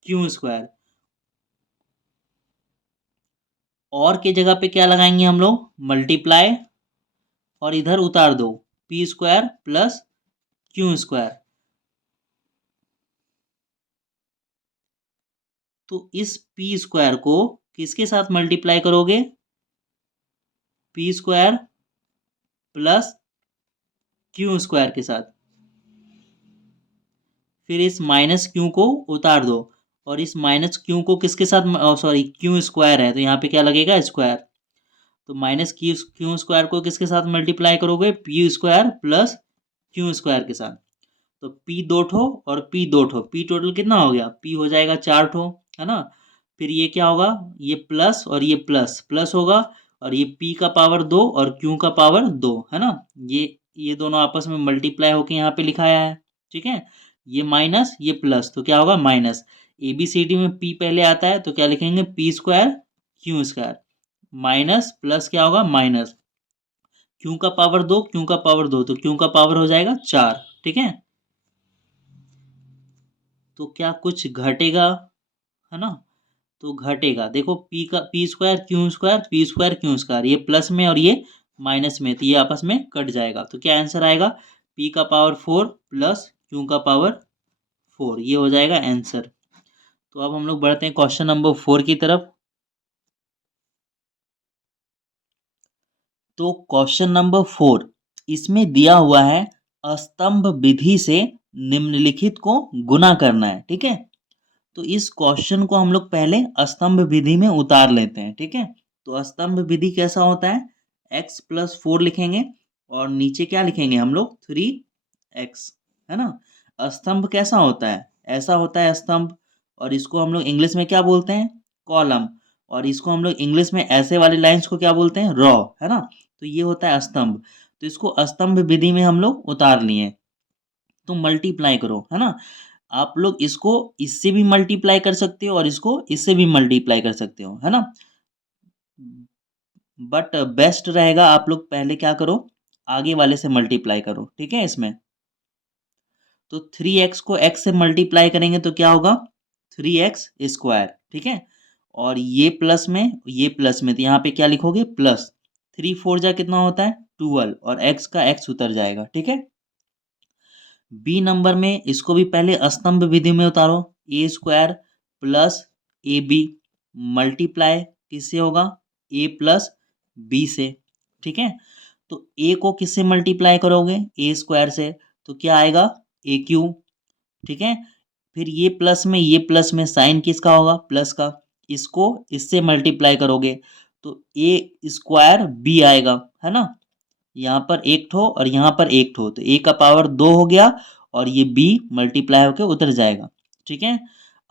Q square, और के जगह पे क्या लगाएंगे हम लोग मल्टीप्लाई, और इधर उतार दो P square plus Q square. तो इस पी स्क्वायर को किसके साथ मल्टीप्लाई करोगे, P square plus Q square के साथ, फिर इस माइनस क्यू को उतार दो, और इस माइनस क्यू को किसके साथ, सॉरी क्यू स्क्वायर है तो यहाँ पे क्या लगेगा स्क्वायर, तो माइनस क्यू स्क्वायर को किसके साथ मल्टीप्लाई करोगे P square plus Q square के साथ। तो P 2 ठो और P 2 ठो, P टोटल कितना हो गया, P हो जाएगा 4 ठो, है ना। फिर ये क्या होगा, ये प्लस और ये प्लस प्लस होगा, और ये P का पावर 2 और Q का पावर 2, है ना। ये दोनों आपस में मल्टीप्लाई होके यहाँ पे लिखा आया है, ठीक है। ये माइनस ये प्लस, तो क्या होगा माइनस। ABCD में P पहले आता है तो क्या लिखेंगे, P square Q square, minus plus क्या होगा माइनस, क्यू का पावर 2 क्यू का पावर 2, तो क्यू का पावर हो जाएगा 4, ठीक है। तो क्या कुछ घटेगा, है ना। तो घटेगा, देखो पी का P square Q square, P square Q square, ये प्लस में और ये माइनस में, तो ये आपस में कट जाएगा, तो क्या आंसर आएगा, पी का पावर 4 प्लस क्यू का पावर 4, ये हो जाएगा आंसर। तो अब हम लोग बढ़ते हैं क्वेश्चन नंबर 4 की तरफ। तो क्वेश्चन नंबर 4, इसमें दिया हुआ है स्तंभ विधि से निम्नलिखित को गुना करना है, ठीक है। तो इस क्वेश्चन को हम लोग पहले स्तंभ विधि में उतार लेते हैं, ठीक है। तो स्तंभ विधि कैसा होता है, x+4 लिखेंगे और नीचे क्या लिखेंगे हम लोग 3x, है ना। स्तंभ कैसा होता है, ऐसा होता है स्तंभ, और इसको हम लोग इंग्लिश में क्या बोलते हैं, कॉलम, और इसको हम लोग इंग्लिश में ऐसे वाली लाइंस को क्या बोलते हैं, रॉ, है ना। तो ये होता है स्तंभ, तो इसको स्तंभ विधि में हम लोग उतार लिए। तो मल्टीप्लाई करो, है ना। आप लोग इसको इससे भी मल्टीप्लाई कर सकते हो और इसको इससे भी मल्टीप्लाई कर सकते हो, है ना। बट बेस्ट रहेगा आप लोग पहले क्या करो, आगे वाले से मल्टीप्लाई करो, ठीक है। इसमें तो 3x को x से मल्टीप्लाई करेंगे तो क्या होगा, 3x स्क्वायर, ठीक है। और ये प्लस में तो यहाँ पे क्या लिखोगे प्लस, 3 4 जा कितना होता है 12, और x का x उतर जाएगा, ठीक है। बी नंबर में इसको भी पहले स्तंभ विधि में उतारो, A square plus A B multiply किससे होगा, ए प्लस बी से, ठीक है। तो ए को किससे मल्टीप्लाई करोगे, ए स्क्वायर से, तो क्या आएगा ए क्यू, ठीक है। फिर ये प्लस में साइन किसका होगा, प्लस का, इसको इससे मल्टीप्लाई करोगे तो ए स्क्वायर बी आएगा, है ना। यहाँ पर एक ठो और यहाँ पर एक ठो, तो ए का पावर 2 हो गया, और ये बी मल्टीप्लाई होकर उतर जाएगा, ठीक है।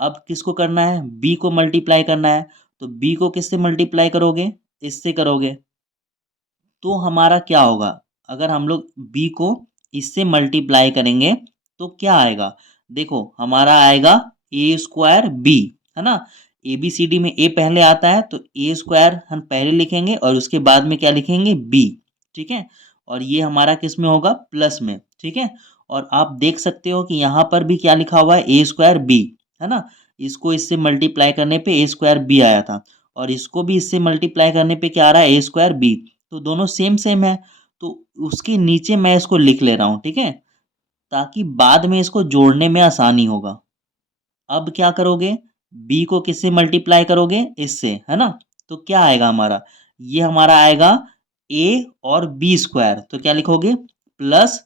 अब किसको करना है, बी को मल्टीप्लाई करना है, तो बी को किससे मल्टीप्लाई करोगे, इससे करोगे, तो हमारा क्या होगा, अगर हम लोग बी को इससे मल्टीप्लाई करेंगे तो क्या आएगा, देखो हमारा आएगा ए स्क्वायर बी, है ना। ए बी सी डी में ए पहले आता है तो ए स्क्वायर हम पहले लिखेंगे और उसके बाद में क्या लिखेंगे बी, ठीक है। और ये हमारा किस में होगा, प्लस में, ठीक है। और आप देख सकते हो कि यहाँ पर भी क्या लिखा हुआ है, ए स्क्वायर बी, है ना। इसको इससे मल्टीप्लाई करने पे ए स्क्वायर बी आया था, और इसको भी इससे मल्टीप्लाई करने पे क्या आ रहा है, ए स्क्वायर बी, तो दोनों सेम सेम है, तो उसके नीचे मैं इसको लिख ले रहा हूँ, ठीक है, ताकि बाद में इसको जोड़ने में आसानी होगा। अब क्या करोगे, b को किससे मल्टीप्लाई करोगे, इससे, है ना। तो क्या आएगा हमारा, ये हमारा आएगा a और b स्क्वायर, तो क्या लिखोगे प्लस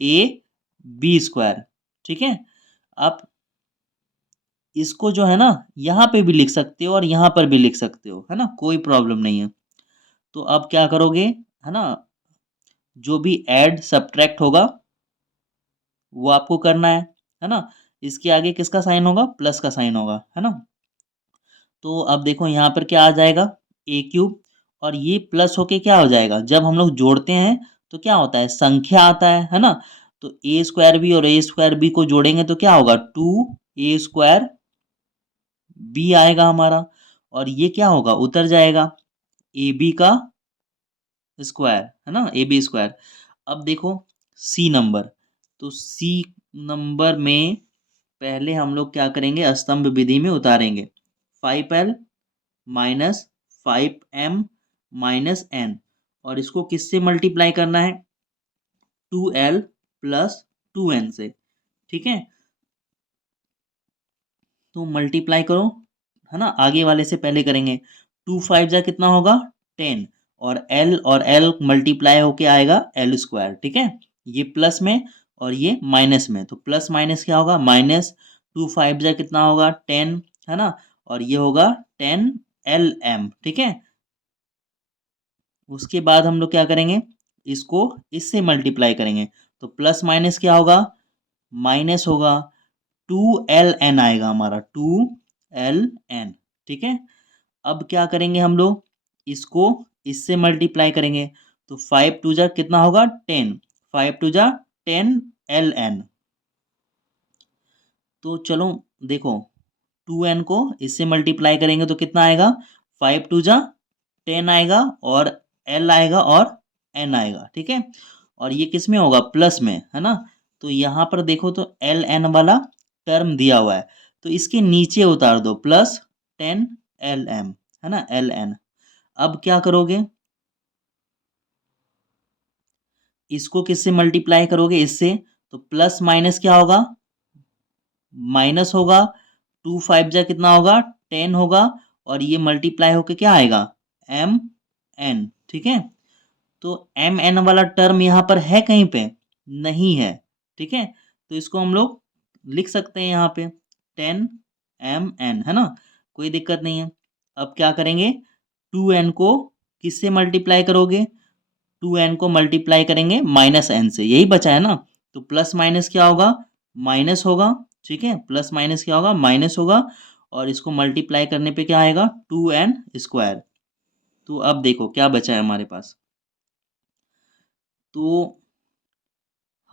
ए बी स्क्वायर, ठीक है। अब इसको जो है ना यहाँ पे भी लिख सकते हो और यहाँ पर भी लिख सकते हो, है ना, कोई प्रॉब्लम नहीं है। तो अब क्या करोगे, है ना, जो भी ऐड सब्ट्रैक्ट होगा वो आपको करना है ना। इसके आगे किसका साइन होगा, प्लस का साइन होगा, है ना। तो अब देखो यहाँ पर क्या आ जाएगा, ए क्यूब, और ये प्लस होके क्या हो जाएगा, जब हम लोग जोड़ते हैं तो क्या होता है, संख्या आता है ना। तो ए स्क्वायर बी और ए स्क्वायर बी को जोड़ेंगे तो क्या होगा, 2 a² बी आएगा हमारा, और ये क्या होगा उतर जाएगा, ए बी का स्क्वायर, है ना, ए बी स्क्वायर। अब देखो सी नंबर, तो सी नंबर में पहले हम लोग क्या करेंगे, स्तंभ विधि में उतारेंगे, 5l minus 5m minus n, और इसको किससे मल्टीप्लाई करना है, 2l प्लस 2n से, ठीक है। तो मल्टीप्लाई करो, है ना, आगे वाले से पहले करेंगे, 2 5 जा कितना होगा 10, और एल मल्टीप्लाई होके आएगा एल स्क्वायर, ठीक है। ये प्लस में और ये माइनस में, तो प्लस माइनस क्या होगा माइनस, 2 5 जा कितना होगा 10, है ना, और ये होगा 10 lm, ठीक है। उसके बाद हम लोग क्या करेंगे, इसको इससे मल्टीप्लाई करेंगे, तो प्लस माइनस क्या होगा माइनस होगा 2ln आएगा हमारा 2ln। ठीक है, अब क्या करेंगे हम लोग, इसको इससे मल्टीप्लाई करेंगे तो 5 टू जा कितना होगा 10, 5 टू जा 10ln। तो चलो देखो 2n को इससे मल्टीप्लाई करेंगे तो कितना आएगा, 5 टू जा 10 आएगा और l आएगा और n आएगा। ठीक है, और ये किस में होगा, प्लस में, है ना। तो यहाँ पर देखो तो ln वाला टर्म दिया हुआ है तो इसके नीचे उतार दो प्लस 10lm, है ना, ln। अब क्या करोगे, इसको किससे मल्टीप्लाई करोगे, इससे, तो प्लस माइनस क्या होगा, माइनस होगा, 2 5 जा कितना होगा 10 होगा, और ये मल्टीप्लाई होके क्या आएगा, एम एन। ठीक है, तो एम एन वाला टर्म यहाँ पर है कहीं पे, नहीं है। ठीक है, तो इसको हम लोग लिख सकते हैं यहाँ पे 10 mn, है ना, कोई दिक्कत नहीं है। अब क्या करेंगे, 2n को किससे मल्टीप्लाई करोगे, 2n को मल्टीप्लाई करेंगे माइनस n से, यही बचा है ना। तो प्लस माइनस क्या होगा, माइनस होगा। ठीक है, प्लस माइनस क्या होगा, माइनस होगा, और इसको मल्टीप्लाई करने पे क्या आएगा, 2n²। तो अब देखो क्या बचा है हमारे पास, तो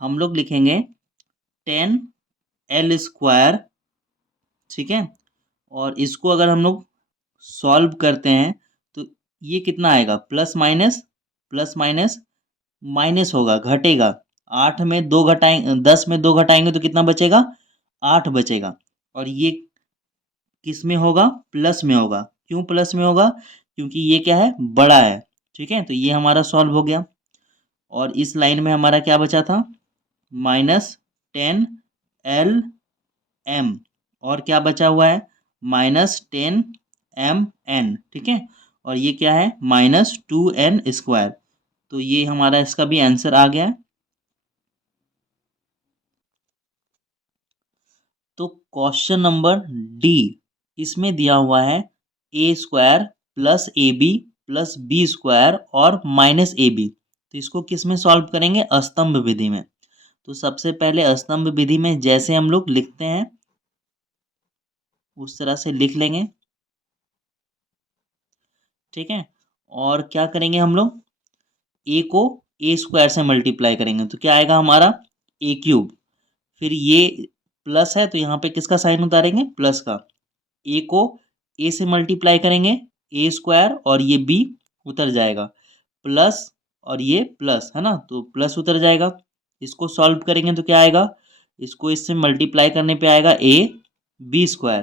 हम लोग लिखेंगे 10l²। ठीक है, और इसको अगर हम लोग सॉल्व करते हैं तो ये कितना आएगा, प्लस माइनस माइनस होगा, घटेगा। 8 में 2 घटाएंगे, 10 में 2 घटाएंगे तो कितना बचेगा, 8 बचेगा। और ये किस में होगा, प्लस में होगा। क्यों प्लस में होगा, क्योंकि ये क्या है, बड़ा है। ठीक है, तो ये हमारा सॉल्व हो गया। और इस लाइन में हमारा क्या बचा था, -10lm, और क्या बचा हुआ है, -10mn। ठीक है, और ये क्या है, -2n²। तो ये हमारा इसका भी आंसर आ गया है। तो क्वेश्चन नंबर डी, इसमें दिया हुआ है a² plus ab plus b² और -ab। तो इसको किस में सॉल्व करेंगे, अस्तंभ विधि में। तो सबसे पहले अस्तंभ विधि में जैसे हम लोग लिखते हैं उस तरह से लिख लेंगे। ठीक है, और क्या करेंगे हम लोग, a को a² से मल्टीप्लाई करेंगे तो क्या आएगा हमारा, a³। फिर ये प्लस है तो यहाँ पे किसका साइन उतारेंगे, प्लस का। ए को ए से मल्टीप्लाई करेंगे, a² और ये b उतर जाएगा, प्लस और ये प्लस, है ना, तो प्लस उतर जाएगा। इसको सॉल्व करेंगे तो क्या आएगा, इसको इससे मल्टीप्लाई करने पे आएगा ab²।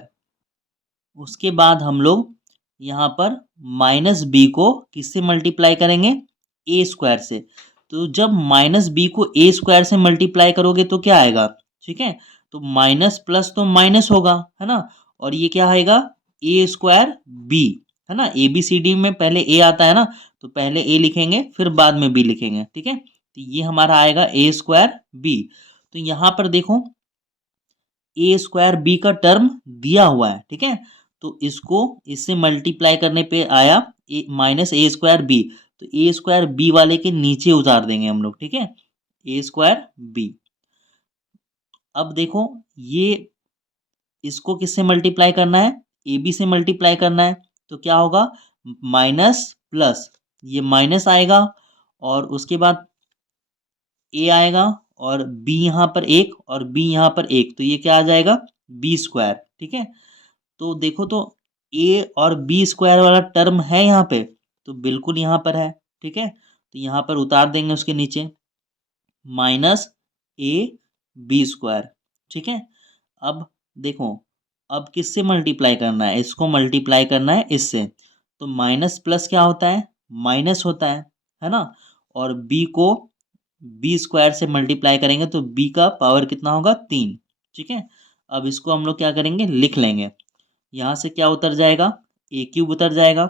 उसके बाद हम लोग यहाँ पर -b को किससे मल्टीप्लाई करेंगे, a² से। तो जब -b को a² से मल्टीप्लाई करोगे तो क्या आएगा, ठीक है, तो माइनस प्लस तो माइनस होगा, है ना, और ये क्या आएगा, a²b, है ना। ए बी सी डी में पहले a आता है ना, तो पहले a लिखेंगे फिर बाद में b लिखेंगे। ठीक है, तो ये हमारा आएगा a²b। तो यहाँ पर देखो a²b का टर्म दिया हुआ है। ठीक है, तो इसको इससे मल्टीप्लाई करने पे आया -a²b, तो a²b वाले के नीचे उतार देंगे हम लोग। ठीक है, a²b। अब देखो ये इसको किससे मल्टीप्लाई करना है, ए बी से मल्टीप्लाई करना है, तो क्या होगा, माइनस प्लस, ये माइनस आएगा और उसके बाद ए आएगा और बी यहाँ पर एक और बी यहाँ पर एक, तो ये क्या आ जाएगा, b²। ठीक है, तो देखो तो ए और b² वाला टर्म है यहाँ पे, तो बिल्कुल यहाँ पर है। ठीक है, तो यहाँ पर उतार देंगे उसके नीचे -ab²। ठीक है, अब देखो अब किससे मल्टीप्लाई करना है, इसको मल्टीप्लाई करना है इससे, तो माइनस प्लस क्या होता है, माइनस होता है ना, और b को b² से मल्टीप्लाई करेंगे तो b का पावर कितना होगा, 3। ठीक है, अब इसको हम लोग क्या करेंगे, लिख लेंगे। यहाँ से क्या उतर जाएगा, a³ उतर जाएगा,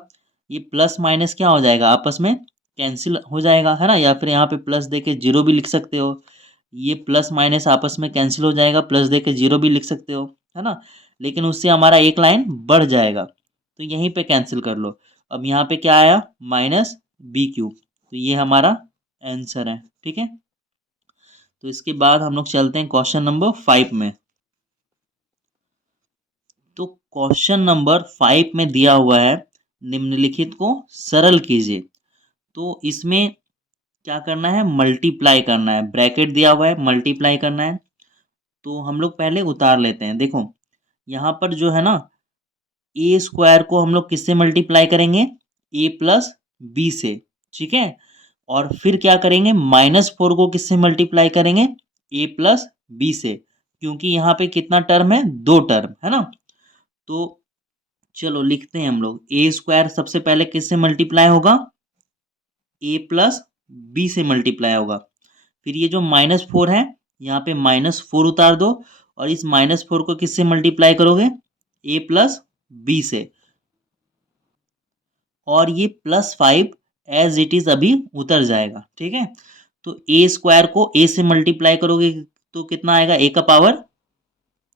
ये प्लस माइनस क्या हो जाएगा, आपस में कैंसिल हो जाएगा, है ना, या फिर यहाँ पे प्लस दे के जीरो भी लिख सकते हो। ये प्लस माइनस आपस में कैंसिल हो जाएगा, प्लस दे के जीरो भी लिख सकते हो, है ना, लेकिन उससे हमारा एक लाइन बढ़ जाएगा, तो यहीं पे कैंसिल कर लो। अब यहाँ पे क्या आया, -b³, तो ये हमारा आंसर है। ठीक है, तो इसके बाद हम लोग चलते हैं क्वेश्चन नंबर 5 में। तो क्वेश्चन नंबर 5 में दिया हुआ है निम्नलिखित को सरल कीजिए। तो इसमें क्या करना है, मल्टीप्लाई करना है, ब्रैकेट दिया हुआ है, मल्टीप्लाई करना है। तो हम लोग पहले उतार लेते हैं। देखो यहाँ पर जो है ना, ए स्क्वायर को हम लोग किससे मल्टीप्लाई करेंगे, ए प्लस बी से, ठीक है। और फिर क्या करेंगे, -4 को किससे मल्टीप्लाई करेंगे, ए प्लस बी से, क्योंकि यहाँ पे कितना टर्म है, 2 टर्म है ना। तो चलो लिखते हैं हम लोग, ए स्क्वायर सबसे पहले किससे मल्टीप्लाई होगा, ए प्लस बी से मल्टीप्लाई होगा। फिर ये जो -4 है, यहाँ पे -4 उतार दो, और इस -4 को किससे मल्टीप्लाई करोगे, ए प्लस बी से, और ये +5 एज इट इज अभी उतर जाएगा, ठीक है। तो ए स्क्वायर को ए से मल्टीप्लाई करोगे तो कितना आएगा, ए का पावर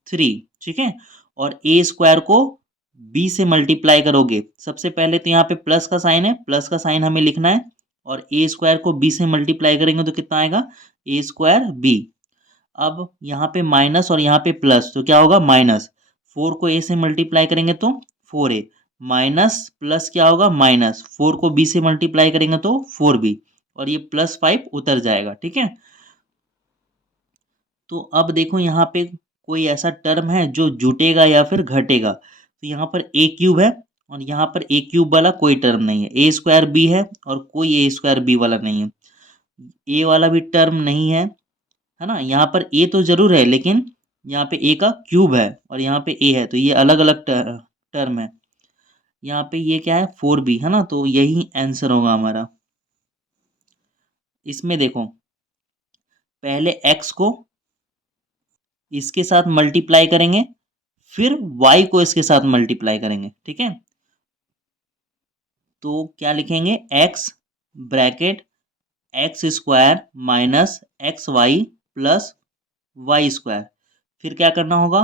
3, ठीक है। और ए स्क्वायर को बी से मल्टीप्लाई करोगे, सबसे पहले तो यहाँ पे प्लस का साइन है, प्लस का साइन हमें लिखना है, और ए स्क्वायर को बी से मल्टीप्लाई करेंगे तो कितना आएगा, ए स्क्वायर बी। अब यहाँ पे माइनस और यहाँ पे प्लस, तो क्या होगा, -4 को ए से मल्टीप्लाई करेंगे तो 4a, माइनस प्लस क्या होगा, -4 को बी से मल्टीप्लाई करेंगे तो 4b, और ये +5 उतर जाएगा, ठीक है। तो अब देखो यहाँ पे कोई ऐसा टर्म है जो जुटेगा या फिर घटेगा। तो यहाँ पर ए क्यूब है, और यहाँ पर ए क्यूब वाला कोई टर्म नहीं है, ए स्क्वायर बी है और कोई ए स्क्वायर बी वाला नहीं है, ए वाला भी टर्म नहीं है ना। यहाँ पर ए तो जरूर है, लेकिन यहाँ पे ए का क्यूब है और यहाँ पे ए है, तो ये अलग अलग टर्म है। यहाँ पे ये क्या है, 4b है ना, तो यही आंसर होगा हमारा। इसमें देखो, पहले x को इसके साथ मल्टीप्लाई करेंगे, फिर y को इसके साथ मल्टीप्लाई करेंगे, ठीक है। तो क्या लिखेंगे, x bracket x square minus x y plus y square. फिर क्या करना होगा,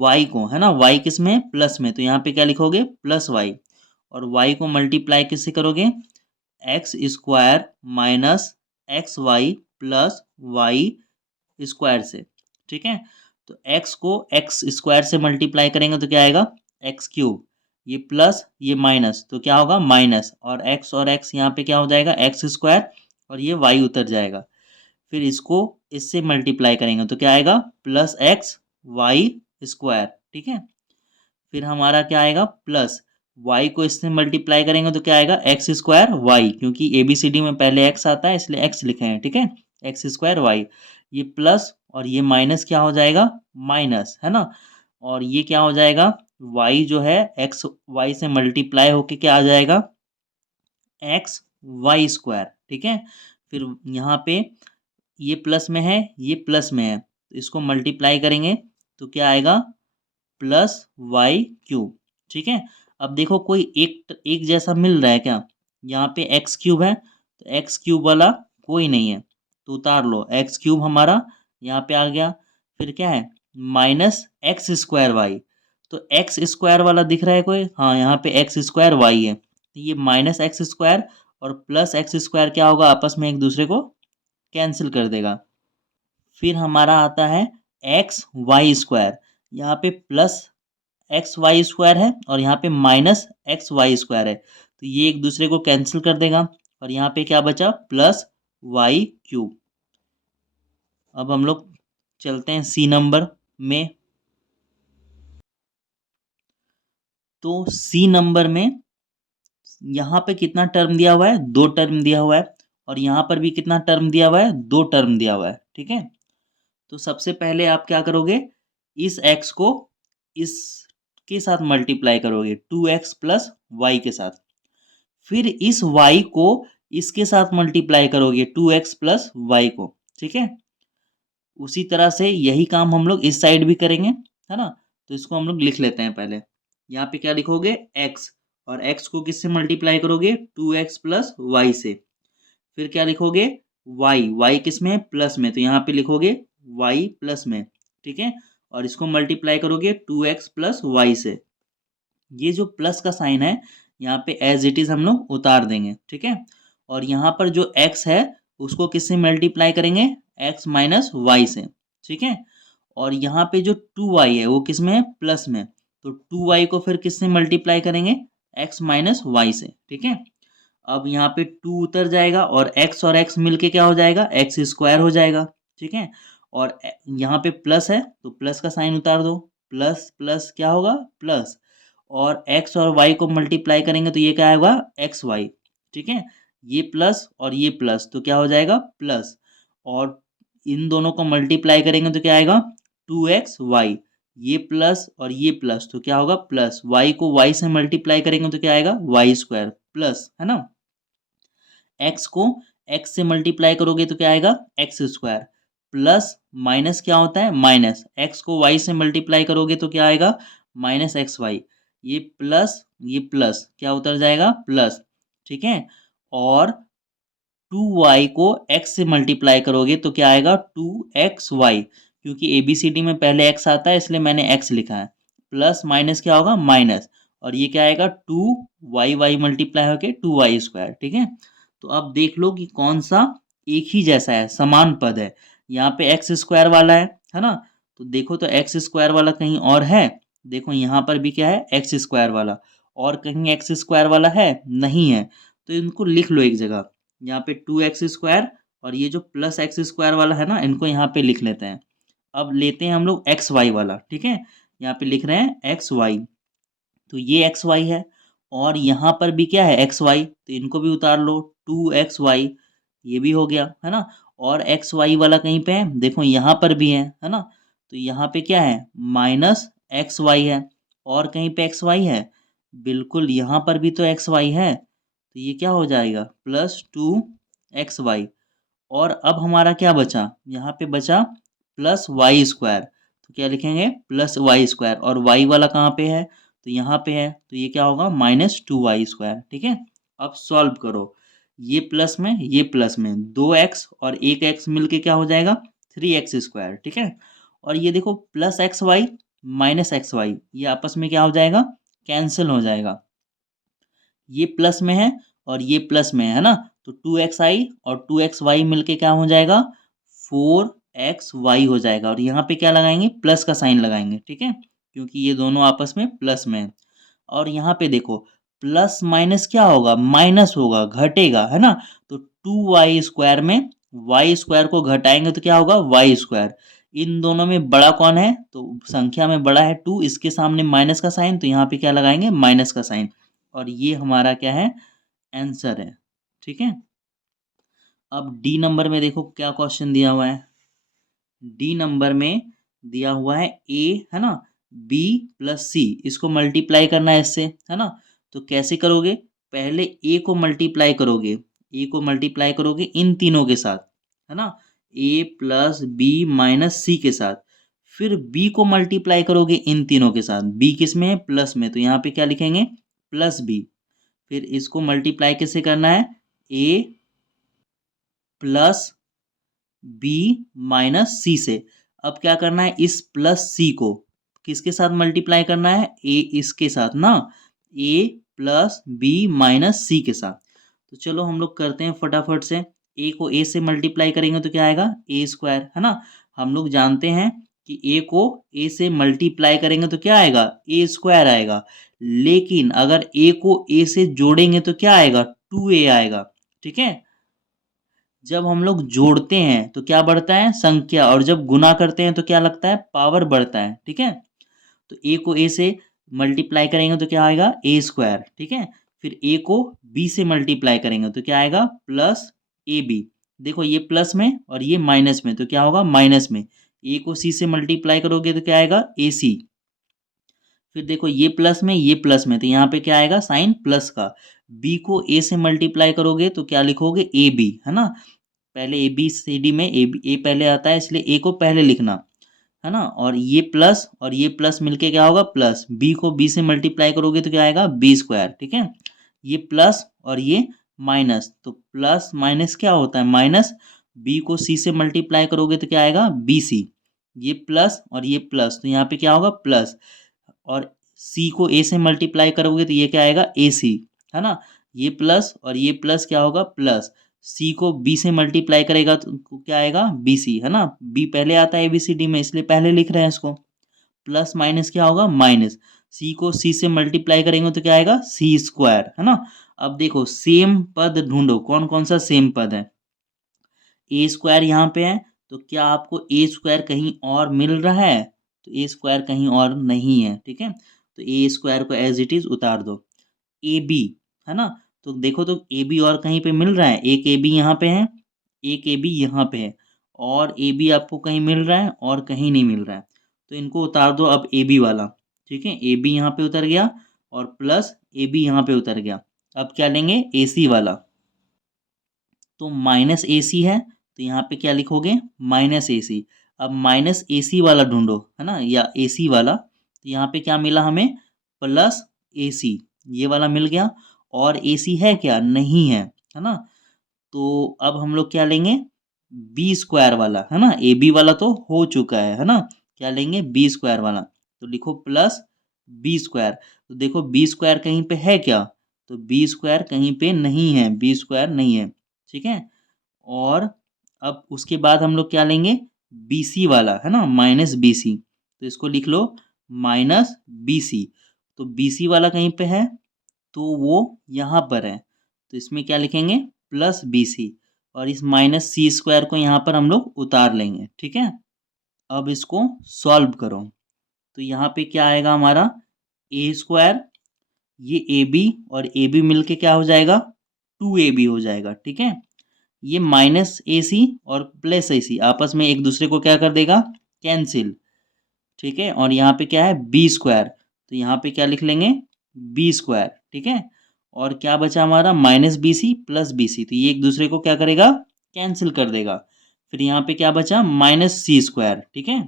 y को, है ना, y किस में, प्लस में, तो यहाँ पे क्या लिखोगे, +y, और y को मल्टीप्लाई किससे करोगे, x square minus x y plus y square से, ठीक है। तो x को एक्स स्क्वायर से मल्टीप्लाई करेंगे तो क्या आएगा, एक्स क्यूब, ये प्लस ये माइनस, तो क्या होगा, माइनस, और x यहाँ पे क्या हो जाएगा, एक्स स्क्वायर, और ये y उतर जाएगा। फिर इसको इससे मल्टीप्लाई करेंगे तो क्या आएगा, +x y², ठीक है। फिर हमारा क्या आएगा, प्लस y को इससे मल्टीप्लाई करेंगे तो क्या आएगा, x²y, क्योंकि ABCD में पहले x आता है इसलिए x लिखे हैं, ठीक है, x²y। ये प्लस और ये माइनस क्या हो जाएगा, माइनस, है ना। और ये क्या हो जाएगा, y जो है एक्स वाई से मल्टीप्लाई होके क्या आ जाएगा, XY², ठीक है। फिर यहाँ पे ये प्लस में है, ये प्लस में है, तो इसको मल्टीप्लाई करेंगे तो क्या आएगा, +y³, ठीक है। अब देखो कोई एक जैसा मिल रहा है क्या, यहाँ पे x³ है, तो x³ वाला कोई नहीं है, तो उतार लो, x³ हमारा यहाँ पे आ गया। फिर क्या है, -x²y, तो x² वाला दिख रहा है कोई, हाँ यहाँ पे x²y है, तो ये -x² और +x² क्या होगा, आपस में एक दूसरे को कैंसिल कर देगा। फिर हमारा आता है XY², यहाँ पे +XY² है और यहाँ पे -XY² है, तो ये एक दूसरे को कैंसिल कर देगा, और यहाँ पे क्या बचा, +y³। अब हम लोग चलते हैं सी नंबर में। तो सी नंबर में यहाँ पे कितना टर्म दिया हुआ है, 2 टर्म दिया हुआ है, और यहाँ पर भी कितना टर्म दिया हुआ है, 2 टर्म दिया हुआ है, ठीक है। तो सबसे पहले आप क्या करोगे, इस x को इसके साथ मल्टीप्लाई करोगे, 2x प्लस वाई के साथ। फिर इस y को इसके साथ मल्टीप्लाई करोगे, 2x प्लस वाई को, ठीक है। उसी तरह से यही काम हम लोग इस साइड भी करेंगे, है ना। तो इसको हम लोग लिख लेते हैं पहले। यहाँ पे क्या लिखोगे, x, और x को किससे मल्टीप्लाई करोगे, 2x प्लस वाई से। फिर क्या लिखोगे, y किस में है, प्लस में, तो यहाँ पे लिखोगे y प्लस में, ठीक है। और इसको मल्टीप्लाई करोगे 2x प्लस वाई से। ये जो प्लस का साइन है यहाँ पे एज इट इज हम लोग उतार देंगे, ठीक है। और यहाँ पर जो x है उसको किससे मल्टीप्लाई करेंगे, एक्स माइनस वाई से, ठीक है। और यहाँ पे जो 2y है वो किस में है, प्लस में, तो 2y को फिर किससे मल्टीप्लाई करेंगे, x माइनस वाई से, ठीक है। अब यहाँ पे 2 उतर जाएगा और x मिलके क्या हो जाएगा, एक्स स्क्वायर हो जाएगा, ठीक है। और यहाँ पे प्लस है तो प्लस का साइन उतार दो, प्लस प्लस क्या होगा, प्लस, और x और y को मल्टीप्लाई करेंगे तो ये क्या आएगा, एक्स वाई, ठीक है। ये प्लस और ये प्लस तो क्या हो जाएगा, प्लस, और इन दोनों को मल्टीप्लाई करेंगे तो क्या आएगा, 2xy, ये प्लस और ये प्लस तो क्या होगा, प्लस, y को y से मल्टीप्लाई करेंगे तो क्या आएगा, वाई स्क्वायर, प्लस, है ना। x को x से मल्टीप्लाई करोगे तो क्या आएगा, एक्स स्क्वायर, प्लस माइनस क्या होता है, माइनस, x को y से मल्टीप्लाई करोगे तो क्या आएगा, माइनस एक्स वाई, ये प्लस क्या उतर जाएगा, प्लस, ठीक है। और 2y को x से मल्टीप्लाई करोगे तो क्या आएगा, 2xy, क्योंकि ABCD में पहले x आता है इसलिए मैंने x लिखा है, प्लस माइनस क्या होगा, माइनस, और ये क्या आएगा, 2y मल्टीप्लाई होके 2y स्क्वायर, ठीक है। तो अब देख लो कि कौन सा एक ही जैसा है, समान पद है। यहाँ पे एक्स स्क्वायर वाला है ना, तो देखो तो एक्स स्क्वायर वाला कहीं और है, देखो यहाँ पर भी क्या है, एक्स स्क्वायर वाला, और कहीं एक्स स्क्वायर वाला है, नहीं है, तो इनको लिख लो एक जगह, यहाँ पे 2x स्क्वायर, और ये जो प्लस एक्स स्क्वायर वाला है ना, इनको यहाँ पे लिख लेते हैं। अब लेते हैं हम लोग एक्स वाई वाला, ठीक है, यहाँ पे लिख रहे हैं एक्स वाई, तो ये एक्स वाई है, और यहाँ पर भी क्या है, एक्स वाई, तो इनको भी उतार लो, 2xy, ये भी हो गया, है ना। और एक्स वाई वाला कहीं पे है, देखो यहाँ पर भी है ना, तो यहाँ पे क्या है, माइनस एक्स वाई है, और कहीं पे एक्स वाई है, बिल्कुल यहाँ पर भी तो एक्स वाई है, तो ये क्या हो जाएगा, +2xy। और अब हमारा क्या बचा, यहाँ पे बचा प्लस वाई स्क्वायर, तो क्या लिखेंगे, प्लस वाई स्क्वायर, और वाई वाला कहाँ पे है, तो यहाँ पे है, तो ये क्या होगा, -2y स्क्वायर, ठीक है। अब सॉल्व करो, ये प्लस में 2x और एक x मिलके क्या हो जाएगा, 3x स्क्वायर, ठीक है। और ये देखो plus x y minus x y, ये आपस में क्या हो जाएगा, कैंसिल हो जाएगा, ये प्लस में है और ये प्लस में है ना, तो 2xi और 2xy मिलके क्या हो जाएगा, 4xy हो जाएगा, और यहाँ पे क्या लगाएंगे, प्लस का साइन लगाएंगे, ठीक है, क्योंकि ये दोनों आपस में प्लस में है। और यहाँ पे देखो प्लस माइनस क्या होगा, माइनस होगा, घटेगा, है ना, तो 2y स्क्वायर में वाई स्क्वायर को घटाएंगे तो क्या होगा, वाई स्क्वायर। इन दोनों में बड़ा कौन है, तो संख्या में बड़ा है 2, इसके सामने माइनस का साइन, तो यहाँ पे क्या लगाएंगे, माइनस का साइन, और ये हमारा क्या है, आंसर है, ठीक है। अब डी नंबर में देखो क्या क्वेश्चन दिया हुआ है, डी नंबर में दिया हुआ है ए, है ना, बी प्लस सी, इसको मल्टीप्लाई करना है इससे, है ना, तो कैसे करोगे, पहले ए को मल्टीप्लाई करोगे, ए को मल्टीप्लाई करोगे इन तीनों के साथ, है ना, ए प्लस बी माइनस सी के साथ, फिर बी को मल्टीप्लाई करोगे इन तीनों के साथ, बी किस में है, प्लस में, तो यहाँ पे क्या लिखेंगे, प्लस बी, फिर इसको मल्टीप्लाई किससे करना है, ए प्लस बी माइनस सी से। अब क्या करना है, इस प्लस सी को किसके साथ मल्टीप्लाई करना है, ए इसके साथ ना, ए प्लस बी माइनस सी के साथ। तो चलो हम लोग करते हैं फटाफट से, ए को ए से मल्टीप्लाई करेंगे तो क्या आएगा, ए स्क्वायर, है ना, हम लोग जानते हैं कि ए को ए से मल्टीप्लाई करेंगे तो क्या आएगा, ए स्क्वायर आएगा, लेकिन अगर ए को ए से जोड़ेंगे तो क्या आएगा, 2a आएगा, ठीक है। जब हम लोग जोड़ते हैं तो क्या बढ़ता है, संख्या, और जब गुना करते हैं तो क्या लगता है, पावर बढ़ता है, ठीक है। तो ए को ए से मल्टीप्लाई करेंगे तो क्या आएगा, ए स्क्वायर, ठीक है। फिर ए को बी से मल्टीप्लाई करेंगे तो क्या आएगा, प्लस ए बी, देखो ये प्लस में और ये माइनस में, तो क्या होगा, माइनस में, ए को सी से मल्टीप्लाई करोगे तो क्या आएगा, ए सी, फिर देखो ये प्लस में, तो यहाँ पे क्या आएगा, साइन प्लस का, बी को ए से मल्टीप्लाई करोगे तो क्या लिखोगे, ए बी, है ना, पहले ए बी सी डी में ए पहले आता है इसलिए ए को पहले लिखना, है ना, और ये प्लस मिलके क्या होगा, प्लस, बी को बी से मल्टीप्लाई करोगे तो क्या आएगा, बी स्क्वायर, ठीक है। ये प्लस और ये माइनस, तो प्लस माइनस क्या होता है, माइनस, बी को सी से मल्टीप्लाई करोगे तो क्या आएगा, बी सी, ये प्लस और ये प्लस, तो यहाँ पे क्या होगा, प्लस, और सी को ए से मल्टीप्लाई करोगे तो ये क्या आएगा, ए सी, है ना, ये प्लस और ये प्लस क्या होगा, प्लस, सी को बी से मल्टीप्लाई करेगा तो क्या आएगा, बी सी, है ना। बी पहले आता है ABCD में, इसलिए पहले लिख रहे हैं इसको। प्लस माइनस क्या होगा, माइनस। सी को सी से मल्टीप्लाई करेंगे तो क्या आएगा, सी स्क्वायर, है ना। अब देखो सेम पद ढूंढो, कौन कौन सा सेम पद है। ए स्क्वायर यहाँ पे है, तो क्या आपको ए स्क्वायर कहीं और मिल रहा है, तो ए स्क्वायर कहीं और नहीं है, ठीक है। तो ए स्क्वायर को एज इट इज उतार दो। ए बी, है ना, तो देखो तो ए बी और कहीं पे मिल रहा है, एक ए बी यहाँ पे है, एक ए बी यहाँ पे है, और ए बी आपको कहीं मिल रहा है और कहीं नहीं मिल रहा है, तो इनको उतार दो अब ए बी वाला, ठीक है। ए बी यहाँ पे उतर गया और प्लस ए बी यहाँ पे उतर गया। अब क्या लेंगे, ए सी वाला, तो माइनस ए सी है, तो यहाँ पे क्या लिखोगे, माइनस ए सी। अब माइनस ए सी वाला ढूंढो, है ना, या ए सी वाला, तो यहाँ पे क्या मिला हमें, प्लस ए सी, ये वाला मिल गया। और ए सी है क्या, नहीं है ना। तो अब हम लोग क्या लेंगे, बी स्क्वायर वाला, है ना, ए बी वाला तो हो चुका है ना। क्या लेंगे, बी स्क्वायर वाला, तो लिखो प्लस बी स्क्वायर। तो देखो बी स्क्वायर कहीं पे है क्या, तो बी स्क्वायर कहीं पे नहीं है, बी स्क्वायर नहीं है, ठीक है। और अब उसके बाद हम लोग क्या लेंगे, बी सी वाला, है ना, माइनस बी सी, तो इसको लिख लो माइनस बी सी। तो बी सी वाला कहीं पे है, तो वो यहाँ पर है, तो इसमें क्या लिखेंगे, प्लस बी सी, और इस माइनस सी स्क्वायर को यहाँ पर हम लोग उतार लेंगे, ठीक है। अब इसको सॉल्व करो, तो यहाँ पे क्या आएगा हमारा, ए स्क्वायर, ये ए बी और ए बी मिल के क्या हो जाएगा, 2AB हो जाएगा, ठीक है। ये माइनस ए सी और प्लस ए सी आपस में एक दूसरे को क्या कर देगा, कैंसिल, ठीक है। और यहाँ पे क्या है, बी स्क्वायर, तो यहाँ पे क्या लिख लेंगे, बी स्क्वायर, ठीक है। और क्या बचा हमारा, minus b c plus b c, तो ये एक दूसरे को क्या करेगा, कैंसिल कर देगा। फिर यहाँ पे क्या बचा, माइनस सी स्क्वायर, ठीक है।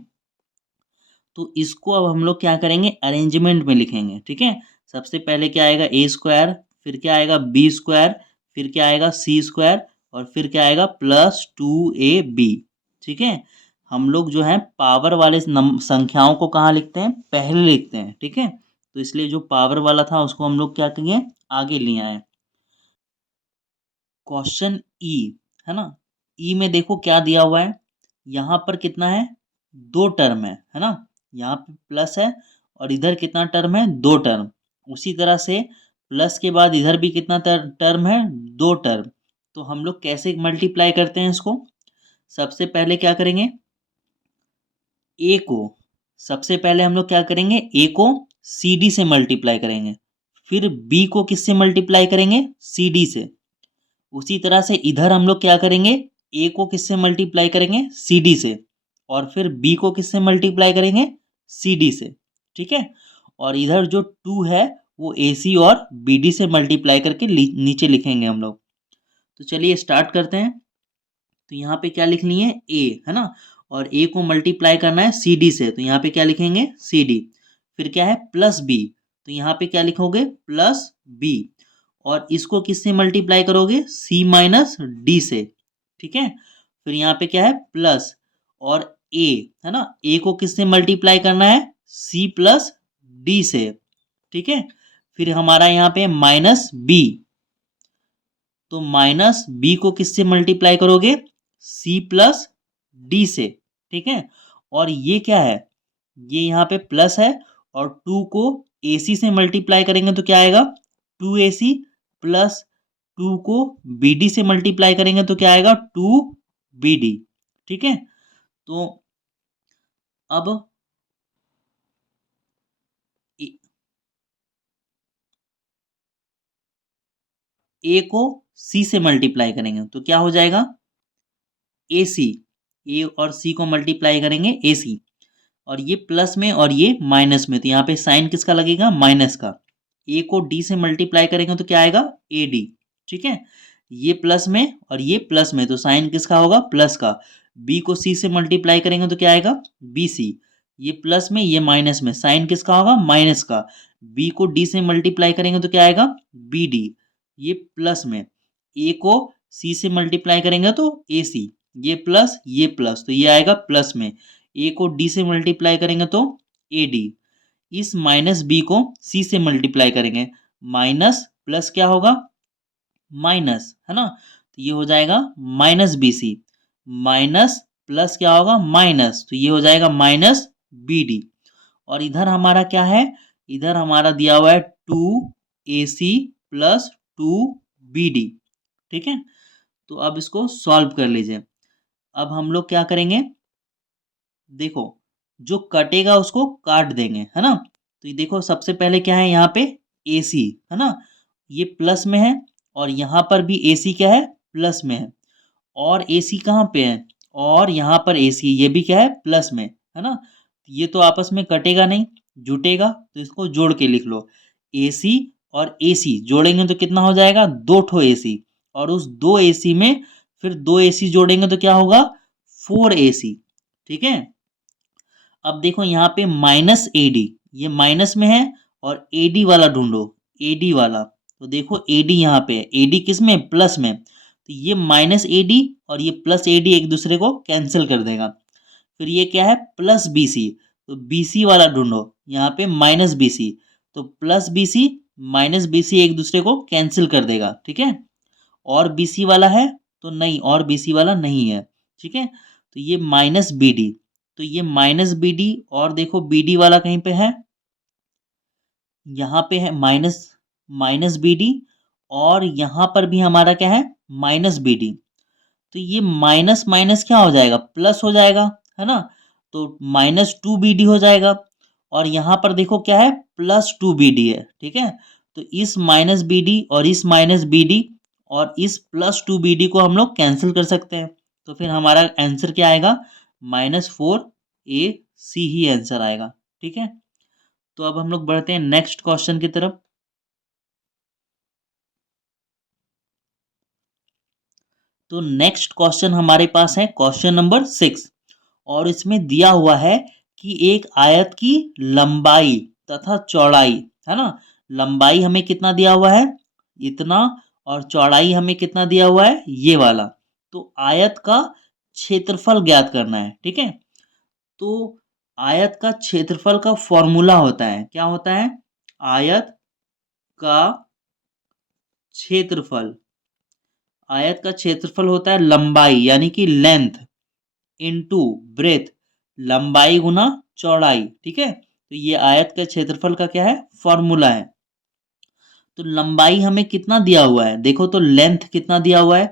तो इसको अब हम लोग क्या करेंगे, अरेंजमेंट में लिखेंगे, ठीक है। सबसे पहले क्या आएगा, ए स्क्वायर, फिर क्या आएगा, बी स्क्वायर, फिर क्या आएगा, सी स्क्वायर, और फिर क्या आएगा, प्लस 2AB, ठीक है। हम लोग जो है पावर वाले संख्याओं को कहाँ लिखते हैं, पहले लिखते हैं, ठीक है। तो इसलिए जो पावर वाला था उसको हम लोग क्या करेंगे, आगे ले आए। क्वेश्चन ई, है ना। ई में देखो क्या दिया हुआ है, यहाँ पर कितना है, दो टर्म है ना। यहाँ पे प्लस है और इधर कितना टर्म है, दो टर्म। उसी तरह से प्लस के बाद इधर भी कितना टर्म है, दो टर्म। तो हम लोग कैसे मल्टीप्लाई करते हैं इसको, सबसे पहले क्या करेंगे, ए को, सबसे पहले हम लोग क्या करेंगे, ए को सी डी से मल्टीप्लाई करेंगे, फिर बी को किससे मल्टीप्लाई करेंगे, सी डी से। उसी तरह से इधर हम लोग क्या करेंगे, ए को किससे मल्टीप्लाई करेंगे, सी डी से, और फिर बी को किससे मल्टीप्लाई करेंगे, सी डी से, ठीक है। और इधर जो टू है वो ए सी और बी डी से मल्टीप्लाई करके नीचे लिखेंगे हम लोग। तो चलिए स्टार्ट करते हैं। तो यहाँ पे क्या लिख लिए, ए, है ना, और ए को मल्टीप्लाई करना है सी डी से, तो यहाँ पे क्या लिखेंगे, सी डी। फिर क्या है, प्लस बी, तो यहाँ पे क्या लिखोगे, प्लस बी। और इसको किससे मल्टीप्लाई करोगे, सी माइनस डी से, ठीक है। फिर यहाँ पे क्या है, प्लस, और ए, है ना, ए को किससे मल्टीप्लाई करना है, सी प्लस डी से, ठीक है। फिर हमारा यहाँ पे माइनस बी, तो माइनस बी को किससे मल्टीप्लाई करोगे, सी प्लस डी से, ठीक है। और ये क्या है, ये यहाँ पे प्लस है, और टू को ए सी से मल्टीप्लाई करेंगे तो क्या आएगा, 2AC, प्लस टू को बी डी से मल्टीप्लाई करेंगे तो क्या आएगा, 2BD, ठीक है। तो अब ए को सी से मल्टीप्लाई करेंगे तो क्या हो जाएगा, ए सी, ए और सी को मल्टीप्लाई करेंगे ए सी, और ये प्लस में और ये माइनस में, तो यहाँ पे साइन किसका लगेगा, माइनस का। ए को डी से मल्टीप्लाई करेंगे तो क्या आएगा, ए डी, ठीक है। ये प्लस में और ये प्लस में, तो साइन किसका होगा, प्लस का। बी को सी से मल्टीप्लाई करेंगे तो क्या आएगा, बी सी। ये प्लस में ये माइनस में, साइन किसका होगा, माइनस का। बी को डी से मल्टीप्लाई करेंगे तो क्या आएगा, बी डी। ये प्लस में, ए को सी से मल्टीप्लाई करेंगे तो ए सी, ये प्लस, तो ये आएगा प्लस में। ए को डी से मल्टीप्लाई करेंगे तो ए डी। इस माइनस बी को सी से मल्टीप्लाई करेंगे, माइनस प्लस क्या होगा, माइनस, है ना। तो ये हो जाएगा minus b c, minus plus क्या होगा माइनस, तो ये हो जाएगा माइनस बी डी। और इधर हमारा क्या है, इधर हमारा दिया हुआ है 2AC प्लस 2BD। ठीक है, तो अब इसको सॉल्व कर लीजिए। अब हम लोग क्या करेंगे, देखो जो कटेगा उसको काट देंगे, है ना। तो ये देखो सबसे पहले क्या है यहाँ पे AC, है ना, ये प्लस में है, और यहाँ पर भी AC क्या है प्लस में है, और AC कहाँ पे है, और यहाँ पर AC ये भी क्या है प्लस में, है ना। ये तो आपस में कटेगा नहीं, जुटेगा, तो इसको जोड़ के लिख लो। AC और AC जोड़ेंगे तो कितना हो जाएगा, दो ठो AC, और उस दो AC में फिर दो AC जोड़ेंगे तो क्या होगा 4AC। ठीक है, अब देखो यहाँ पे माइनस AD, ये माइनस में है, और AD वाला ढूंढो, AD वाला, तो देखो AD यहाँ पे है, AD किस में प्लस में, तो ये माइनस AD और ये प्लस AD एक दूसरे को कैंसिल कर देगा। फिर ये क्या है प्लस BC, तो BC वाला ढूंढो, यहाँ पे माइनस BC, तो प्लस BC माइनस BC एक दूसरे को कैंसिल कर देगा। ठीक है, और BC वाला है तो नहीं, और BC वाला नहीं है। ठीक है, तो ये माइनस BD, तो ये माइनस BD, और देखो BD वाला कहीं पे है, यहाँ पे है माइनस माइनस BD, और यहाँ पर भी हमारा क्या है माइनस BD। तो ये माइनस माइनस क्या हो जाएगा प्लस हो जाएगा, है ना, तो माइनस 2BD हो जाएगा, और यहाँ पर देखो क्या है प्लस 2BD है। ठीक है, तो इस माइनस BD और इस माइनस BD और इस प्लस 2BD को हम लोग कैंसिल कर सकते हैं, तो फिर हमारा आंसर क्या आएगा -4AC ही आंसर आएगा। ठीक है, तो अब हम लोग बढ़ते हैं नेक्स्ट क्वेश्चन की तरफ। तो नेक्स्ट क्वेश्चन हमारे पास है क्वेश्चन नंबर 6, और इसमें दिया हुआ है कि एक आयत की लंबाई तथा चौड़ाई, है ना, लंबाई हमें कितना दिया हुआ है इतना, और चौड़ाई हमें कितना दिया हुआ है ये वाला। तो आयत का क्षेत्रफल ज्ञात करना है। ठीक है, तो आयत का क्षेत्रफल का फॉर्मूला होता है, क्या होता है, आयत का क्षेत्रफल, आयत का क्षेत्रफल होता है लंबाई यानी कि लेंथ इनटू ब्रेथ, लंबाई गुना चौड़ाई। ठीक है, तो ये आयत के क्षेत्रफल का क्या है फॉर्मूला है। तो लंबाई हमें कितना दिया हुआ है, देखो तो लेंथ कितना दिया हुआ है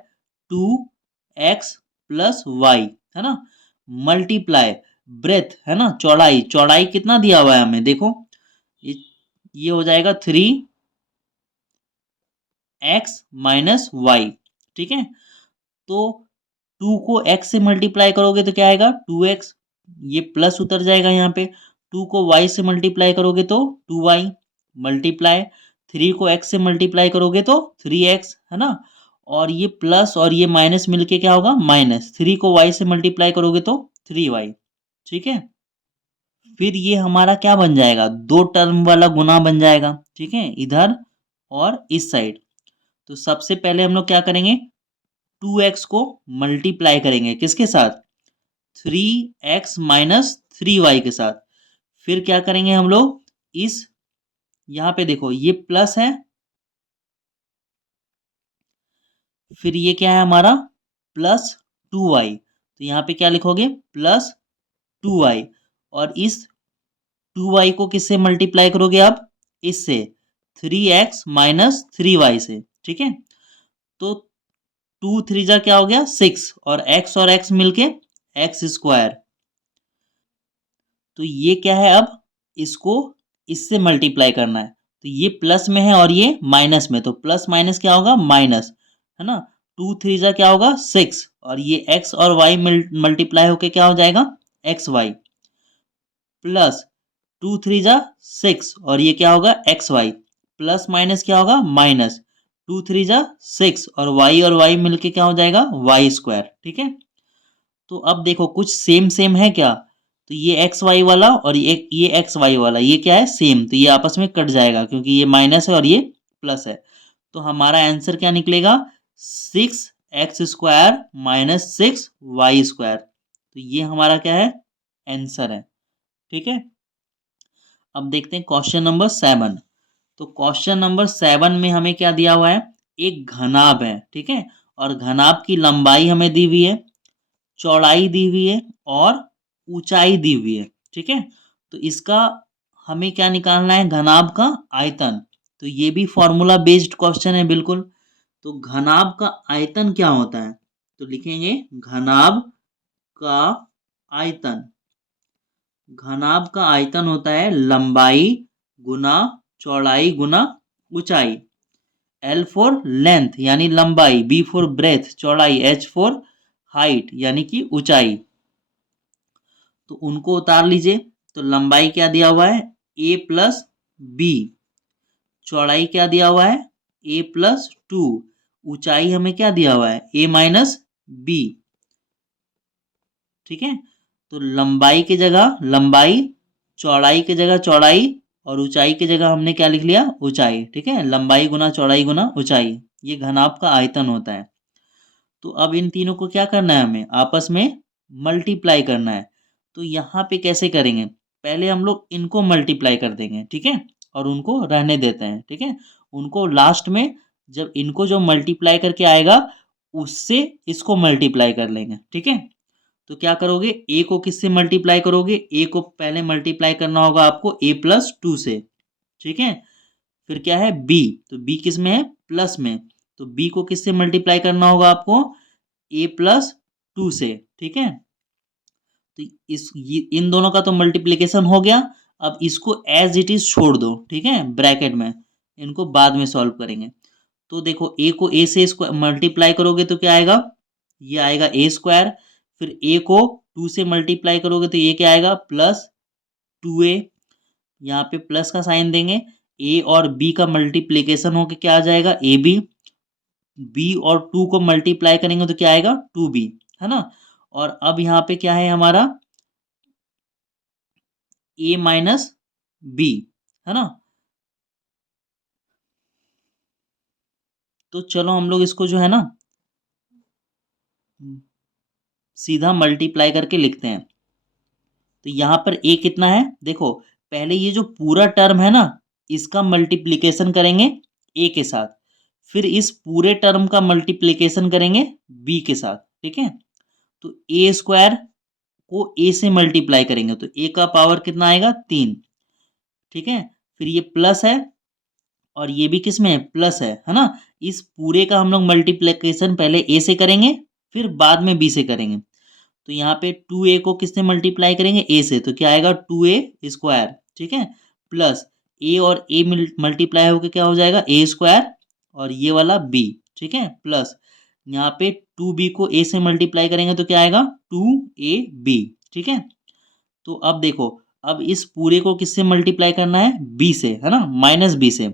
2x प्लस वाई, है ना, मल्टीप्लाई ब्रेथ, है ना, चौड़ाई, चौड़ाई कितना दिया हुआ है हमें, देखो ये ये हो जाएगा 3x माइनस वाई। ठीक है, तो 2 को x से मल्टीप्लाई करोगे तो क्या आएगा 2x, ये प्लस उतर जाएगा यहाँ पे, 2 को y से मल्टीप्लाई करोगे तो 2y, मल्टीप्लाई 3 को x से मल्टीप्लाई करोगे तो 3x, है ना, और ये प्लस और ये माइनस मिलके क्या होगा माइनस, 3 को y से मल्टीप्लाई करोगे तो 3y। ठीक है, फिर ये हमारा क्या बन जाएगा दो टर्म वाला गुना बन जाएगा। ठीक है, इधर और इस साइड। तो सबसे पहले हम लोग क्या करेंगे 2x को मल्टीप्लाई करेंगे किसके साथ 3x माइनस 3y के साथ। फिर क्या करेंगे हम लोग इस, यहाँ पे देखो ये प्लस है, फिर ये क्या है हमारा प्लस 2y, तो यहाँ पे क्या लिखोगे प्लस 2y, और इस 2y को किससे मल्टीप्लाई करोगे आप इससे 3x माइनस 3y से। ठीक है, तो 2 3 जा क्या हो गया 6, और x मिलके एक्स स्क्वायर। तो ये क्या है अब इसको इससे मल्टीप्लाई करना है, तो ये प्लस में है और ये माइनस में, तो प्लस माइनस क्या होगा माइनस, है ना, 2 3 जा क्या होगा 6, और ये x और y मल्टीप्लाई होके क्या हो जाएगा एक्स वाई, प्लस 2 3 जा 6, और ये क्या होगा एक्स वाई, प्लस माइनस क्या होगा माइनस 2 3 जा 6, और y मिलके क्या हो जाएगा वाई स्क्वायर। ठीक है, तो अब देखो कुछ सेम सेम है क्या, तो ये एक्स वाई वाला और ये एक्स वाई वाला ये क्या है सेम, तो ये आपस में कट जाएगा क्योंकि ये माइनस है और ये प्लस है। तो हमारा आंसर क्या निकलेगा 6x² माइनस 6y²। तो ये हमारा क्या है आंसर है। ठीक है, अब देखते हैं क्वेश्चन नंबर 7। तो क्वेश्चन नंबर 7 में हमें क्या दिया हुआ है एक घनाभ है। ठीक है, और घनाभ की लंबाई हमें दी हुई है, चौड़ाई दी हुई है और ऊंचाई दी हुई है। ठीक है, तो इसका हमें क्या निकालना है, घनाभ का आयतन। तो ये भी फॉर्मूला बेस्ड क्वेश्चन है बिल्कुल। तो घनाभ का आयतन क्या होता है, तो लिखेंगे घनाभ का आयतन। घनाभ का आयतन होता है लंबाई गुना चौड़ाई गुना ऊंचाई। L फॉर लेंथ यानी लंबाई, B फॉर ब्रेथ चौड़ाई, H फॉर हाइट यानी कि ऊंचाई। तो उनको उतार लीजिए। तो लंबाई क्या दिया हुआ है, a प्लस बी। चौड़ाई क्या दिया हुआ है, a प्लस 2। ऊंचाई हमें क्या दिया हुआ है, a माइनस बी। ठीक है, तो लंबाई की जगह लंबाई, चौड़ाई की जगह चौड़ाई और ऊंचाई की जगह हमने क्या लिख लिया, ऊंचाई। ठीक है, लंबाई गुना चौड़ाई गुना ऊंचाई, ये घनाभ का आयतन होता है। तो अब इन तीनों को क्या करना है, हमें आपस में मल्टीप्लाई करना है। तो यहाँ पे कैसे करेंगे, पहले हम लोग इनको मल्टीप्लाई कर देंगे। ठीक है, और उनको रहने देते हैं। ठीक है, उनको लास्ट में जब इनको जो मल्टीप्लाई करके आएगा उससे इसको मल्टीप्लाई कर लेंगे। ठीक है, तो क्या करोगे, ए को किससे मल्टीप्लाई करोगे, ए को पहले मल्टीप्लाई करना होगा आपको a प्लस 2 से। ठीक है, फिर क्या है बी, तो बी किस में है, प्लस में। तो बी को किससे मल्टीप्लाई करना होगा आपको, a प्लस 2 से। ठीक है, तो इन दोनों का तो मल्टीप्लिकेशन हो गया। अब इसको एज इट इज छोड़ दो। ठीक है, ब्रैकेट में, इनको बाद में सॉल्व करेंगे। तो देखो a को a से मल्टीप्लाई करोगे तो क्या आएगा, ये आएगा a स्क्वायर। फिर a को 2 से मल्टीप्लाई करोगे तो ये क्या आएगा, प्लस 2a। यहाँ पे प्लस का साइन देंगे, a और b का मल्टीप्लिकेशन होकर क्या आ जाएगा, ab। b और 2 को मल्टीप्लाई करेंगे तो क्या आएगा, 2b, है ना। और अब यहाँ पे क्या है हमारा, a माइनस बी, है ना। तो चलो हम लोग इसको जो है ना सीधा मल्टीप्लाई करके लिखते हैं। तो यहाँ पर a कितना है, देखो पहले ये जो पूरा टर्म है ना इसका मल्टीप्लिकेशन करेंगे a के साथ, फिर इस पूरे टर्म का मल्टीप्लिकेशन करेंगे b के साथ। ठीक है, तो a स्क्वायर को a से मल्टीप्लाई करेंगे तो a का पावर कितना आएगा, 3। ठीक है, फिर ये प्लस है और ये भी किस में है, प्लस है ना। इस पूरे का हम लोग मल्टीप्लिकेशन पहले a से करेंगे फिर बाद में b से करेंगे। तो यहाँ पे 2a को किससे मल्टीप्लाई करेंगे, a से, तो क्या आएगा 2a स्क्वायर। ठीक है, प्लस a और a मल्टीप्लाई होकर क्या हो जाएगा, a स्क्वायर और ये वाला b। ठीक है, प्लस यहाँ पे 2b को a से मल्टीप्लाई करेंगे तो क्या आएगा, 2ab। ठीक है, तो अब देखो, अब इस पूरे को किससे मल्टीप्लाई करना है, b से, है ना, माइनस b से।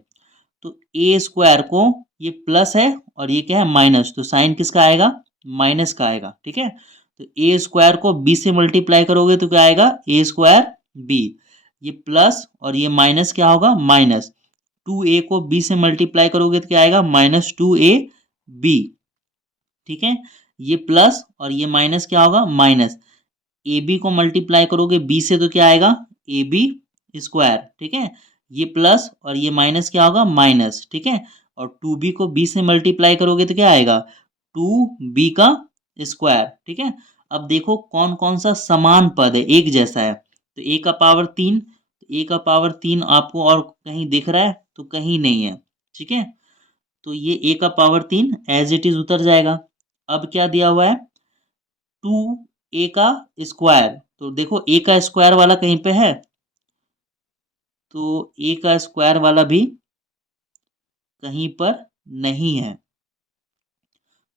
तो a स्क्वायर को, ये प्लस है और ये क्या है माइनस, तो साइन किसका आएगा, माइनस का आएगा। ठीक है, तो a स्क्वायर को b से मल्टीप्लाई करोगे तो क्या आएगा, a स्क्वायर b। ये प्लस और ये माइनस क्या होगा, माइनस। 2a को b से मल्टीप्लाई करोगे तो क्या आएगा, माइनस 2ab। ठीक है, ये प्लस और ये माइनस क्या होगा, माइनस। ए बी को मल्टीप्लाई करोगे बी से तो क्या आएगा, ए बी स्क्वायर। ठीक है, ये प्लस और ये माइनस क्या होगा, माइनस। ठीक है, और 2b को b से मल्टीप्लाई करोगे तो क्या आएगा, 2b का स्क्वायर। ठीक है, अब देखो कौन कौन सा समान पद है, एक जैसा है। तो a का पावर 3, तो a का पावर 3 आपको और कहीं दिख रहा है, तो कहीं नहीं है। ठीक है, तो ये a का पावर 3 एज इट इज उतर जाएगा। अब क्या दिया हुआ है, 2a का स्क्वायर। तो देखो a का स्क्वायर वाला कहीं पे है, तो a का स्क्वायर वाला भी कहीं पर नहीं है,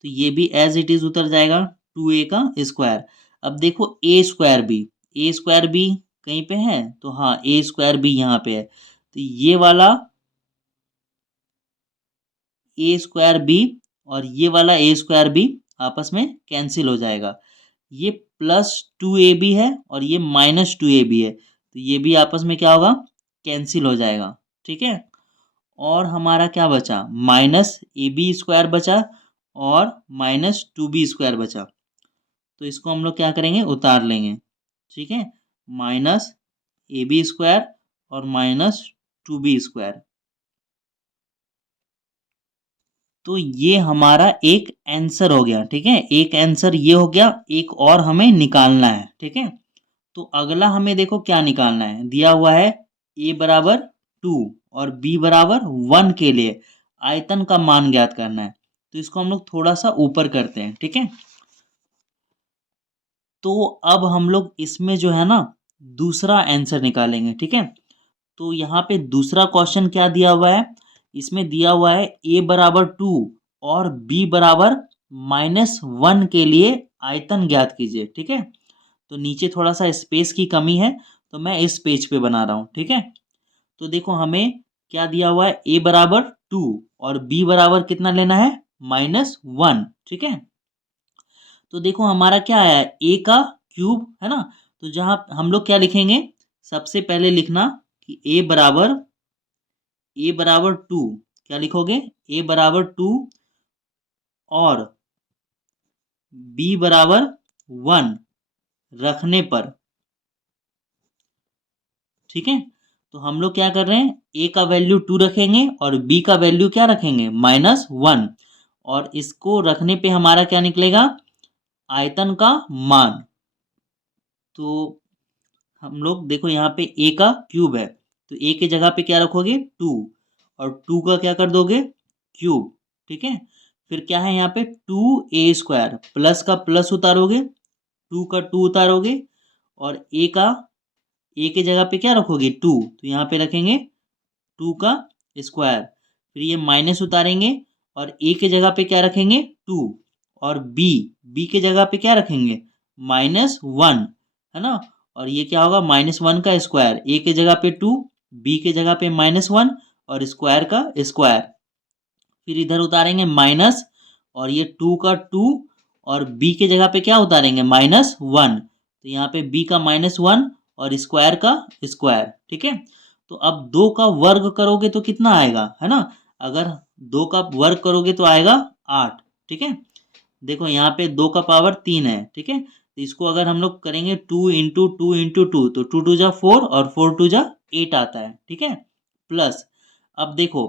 तो ये भी एज इट इज उतर जाएगा, 2a का स्क्वायर। अब देखो a स्क्वायर बी कहीं पे है, तो हाँ a स्क्वायर बी यहाँ पे है। तो ये वाला a स्क्वायर बी और ये वाला a स्क्वायर बी आपस में कैंसिल हो जाएगा। ये प्लस 2ab है और ये माइनस 2ab है, तो ये भी आपस में क्या होगा, कैंसिल हो जाएगा। ठीक है, और हमारा क्या बचा, माइनस ए बी स्क्वायर बचा और माइनस 2b स्क्वायर बचा। तो इसको हम लोग क्या करेंगे, उतार लेंगे। ठीक है, माइनस ए बी स्क्वायर और माइनस 2b स्क्वायर। तो ये हमारा एक आंसर हो गया, ठीक है। एक आंसर ये हो गया, एक और हमें निकालना है, ठीक है। तो अगला हमें देखो क्या निकालना है, दिया हुआ है a बराबर 2 और b बराबर 1 के लिए आयतन का मान ज्ञात करना है। तो इसको हम लोग थोड़ा सा ऊपर करते हैं, ठीक है। तो अब हम लोग इसमें जो है ना दूसरा आंसर निकालेंगे, ठीक है। तो यहाँ पे दूसरा क्वेश्चन क्या दिया हुआ है, इसमें दिया हुआ है a बराबर 2 और b बराबर -1 के लिए आयतन ज्ञात कीजिए, ठीक है। तो नीचे थोड़ा सा स्पेस की कमी है, तो मैं इस पेज पे बना रहा हूँ, ठीक है। तो देखो हमें क्या दिया हुआ है, a बराबर 2 और b बराबर कितना लेना है, -1, ठीक है। तो देखो हमारा क्या आया, a का क्यूब है ना। तो जहाँ हम लोग क्या लिखेंगे, सबसे पहले लिखना कि a बराबर 2, क्या लिखोगे, a बराबर 2 और b बराबर 1 रखने पर, ठीक है। तो हम लोग क्या कर रहे हैं, a का वैल्यू 2 रखेंगे और b का वैल्यू क्या रखेंगे, -1, और इसको रखने पे हमारा क्या निकलेगा, आयतन का मान। तो हम लोग देखो यहाँ पे a का क्यूब है, तो a की जगह पे क्या रखोगे, 2, और 2 का क्या कर दोगे, क्यूब, ठीक है। फिर क्या है यहाँ पे 2a² प्लस का प्लस उतारोगे, 2 का 2 उतारोगे, और a की जगह पे क्या रखोगे, 2, तो यहाँ पे रखेंगे 2 का स्क्वायर। फिर ये माइनस उतारेंगे और a की जगह पे क्या रखेंगे, 2, और b की जगह पे क्या रखेंगे, -1, है ना। और ये क्या होगा, -1 का स्क्वायर, a की जगह पे 2, b की जगह पे -1 और स्क्वायर का स्क्वायर। फिर इधर उतारेंगे माइनस, और ये 2 का 2 और b की जगह पे क्या उतारेंगे, -1, तो यहाँ पे b का -1 और स्क्वायर का स्क्वायर, ठीक है। तो अब 2 का वर्ग करोगे तो कितना आएगा, है ना। अगर 2 का वर्ग करोगे तो आएगा 8, ठीक है। देखो यहाँ पे 2 का पावर 3 है, ठीक है। तो इसको अगर हम लोग करेंगे 2 × 2 × 2, तो 2 2 जा 4 और 4 2 जा 8 आता है, ठीक है। प्लस अब देखो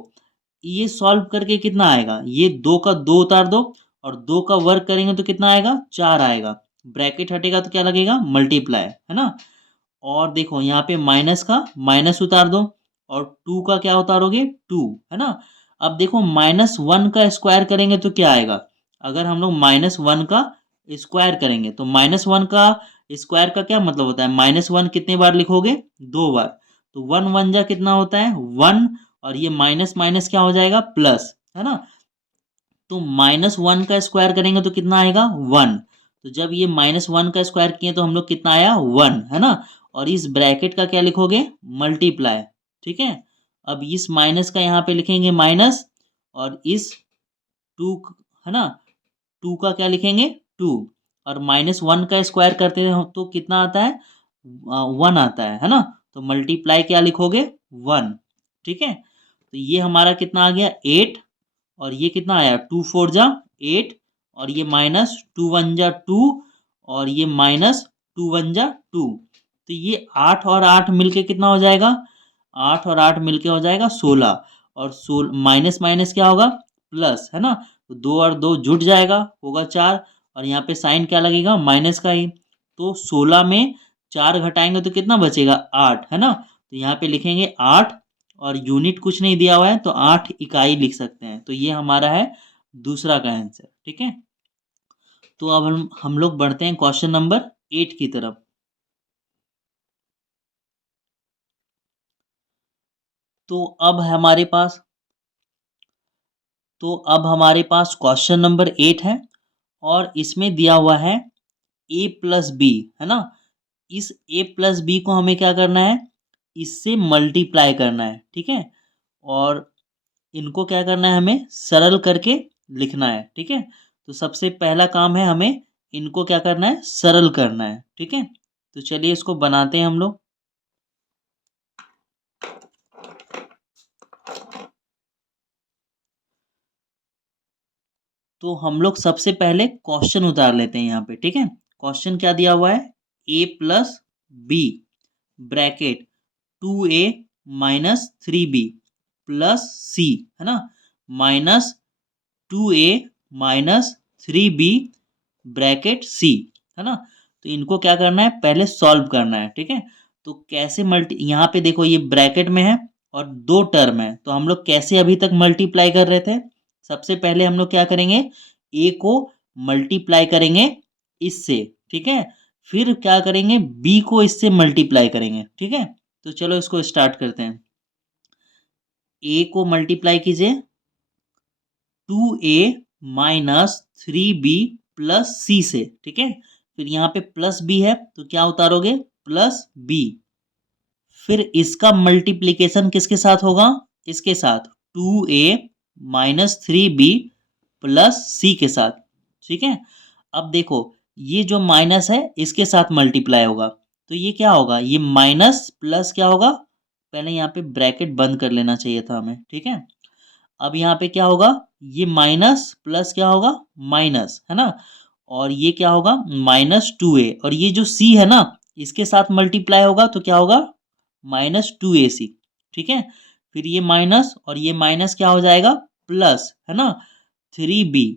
ये सॉल्व करके कितना आएगा, ये 2 का 2 उतार दो और 2 का वर्ग करेंगे तो कितना आएगा, 4 आएगा। ब्रैकेट हटेगा तो क्या लगेगा, मल्टीप्लाई, है ना। और देखो यहाँ पे माइनस का माइनस उतार दो और 2 का क्या उतारोगे, 2, है ना। अब देखो -1 का स्क्वायर करेंगे तो क्या आएगा, अगर हम लोग -1 का स्क्वायर करेंगे तो -1 का स्क्वायर का क्या मतलब होता है, -1 कितने बार लिखोगे, 2 बार। तो 1 1 जा कितना होता है, 1, और ये माइनस माइनस क्या हो जाएगा, प्लस, है ना। तो -1 का स्क्वायर करेंगे तो कितना आएगा, 1। तो जब ये -1 का स्क्वायर किए तो हम लोग कितना आया, 1, है ना। और इस ब्रैकेट का क्या लिखोगे, मल्टीप्लाई, ठीक है। अब इस माइनस का यहाँ पे लिखेंगे माइनस, और इस 2, है ना, 2 का क्या लिखेंगे, 2, और -1 का स्क्वायर करते हो तो कितना आता है, 1 आता है ना। तो मल्टीप्लाई क्या लिखोगे, 1, ठीक है। तो ये हमारा कितना आ गया, 8, और ये कितना आया, 2 4 जा 8, और ये -2 1 जा 2, और ये -2 1 जा 2। तो ये 8 और 8 मिलके कितना हो जाएगा, 8 और 8 मिलके हो जाएगा 16, और माइनस माइनस क्या होगा, प्लस, है ना। तो 2 और 2 जुट जाएगा, होगा 4, और यहाँ पे साइन क्या लगेगा, माइनस का ही। तो 16 में 4 घटाएंगे तो कितना बचेगा, 8, है ना। तो यहाँ पे लिखेंगे 8, और यूनिट कुछ नहीं दिया हुआ है तो 8 इकाई लिख सकते हैं। तो ये हमारा है दूसरा का आंसर, ठीक है। तो अब हम लोग बढ़ते हैं क्वेश्चन नंबर 8 की तरफ। तो अब हमारे पास क्वेश्चन नंबर 8 है, और इसमें दिया हुआ है a+b, है ना। इस a+b को हमें क्या करना है, इससे मल्टीप्लाई करना है, ठीक है। और इनको क्या करना है, हमें सरल करके लिखना है, ठीक है। तो सबसे पहला काम है हमें इनको क्या करना है, सरल करना है, ठीक है। तो चलिए इसको बनाते हैं हम लोग। तो हम लोग सबसे पहले क्वेश्चन उतार लेते हैं यहाँ पे, ठीक है। क्वेश्चन क्या दिया हुआ है, a+b bracket 2a - 3b plus c, है ना, minus 2a minus 3b bracket c, है ना। तो इनको क्या करना है, पहले सॉल्व करना है, ठीक है। तो कैसे यहाँ पे देखो ये ब्रैकेट में है और दो टर्म है, तो हम लोग कैसे अभी तक मल्टीप्लाई कर रहे थे। सबसे पहले हम लोग क्या करेंगे, a को मल्टीप्लाई करेंगे इससे, ठीक है। फिर क्या करेंगे, b को इससे मल्टीप्लाई करेंगे, ठीक है। तो चलो इसको स्टार्ट करते हैं। a को मल्टीप्लाई कीजिए 2a minus 3b plus c से, ठीक है। फिर यहाँ पे प्लस b है तो क्या उतारोगे, प्लस b। फिर इसका मल्टीप्लीकेशन किसके साथ होगा, इसके साथ 2a minus 3b plus c के साथ, ठीक है। अब देखो ये जो माइनस है इसके साथ मल्टीप्लाई होगा, तो ये क्या होगा, ये माइनस प्लस क्या होगा, पहले यहाँ पे ब्रैकेट बंद कर लेना चाहिए था हमें, ठीक है। अब यहाँ पे क्या होगा, ये माइनस प्लस क्या होगा, माइनस, है ना। और ये क्या होगा, -2a, और ये जो c है ना इसके साथ मल्टीप्लाई होगा तो क्या होगा, -2ac, ठीक है। फिर ये माइनस और ये माइनस क्या हो जाएगा, प्लस, है ना, 3b,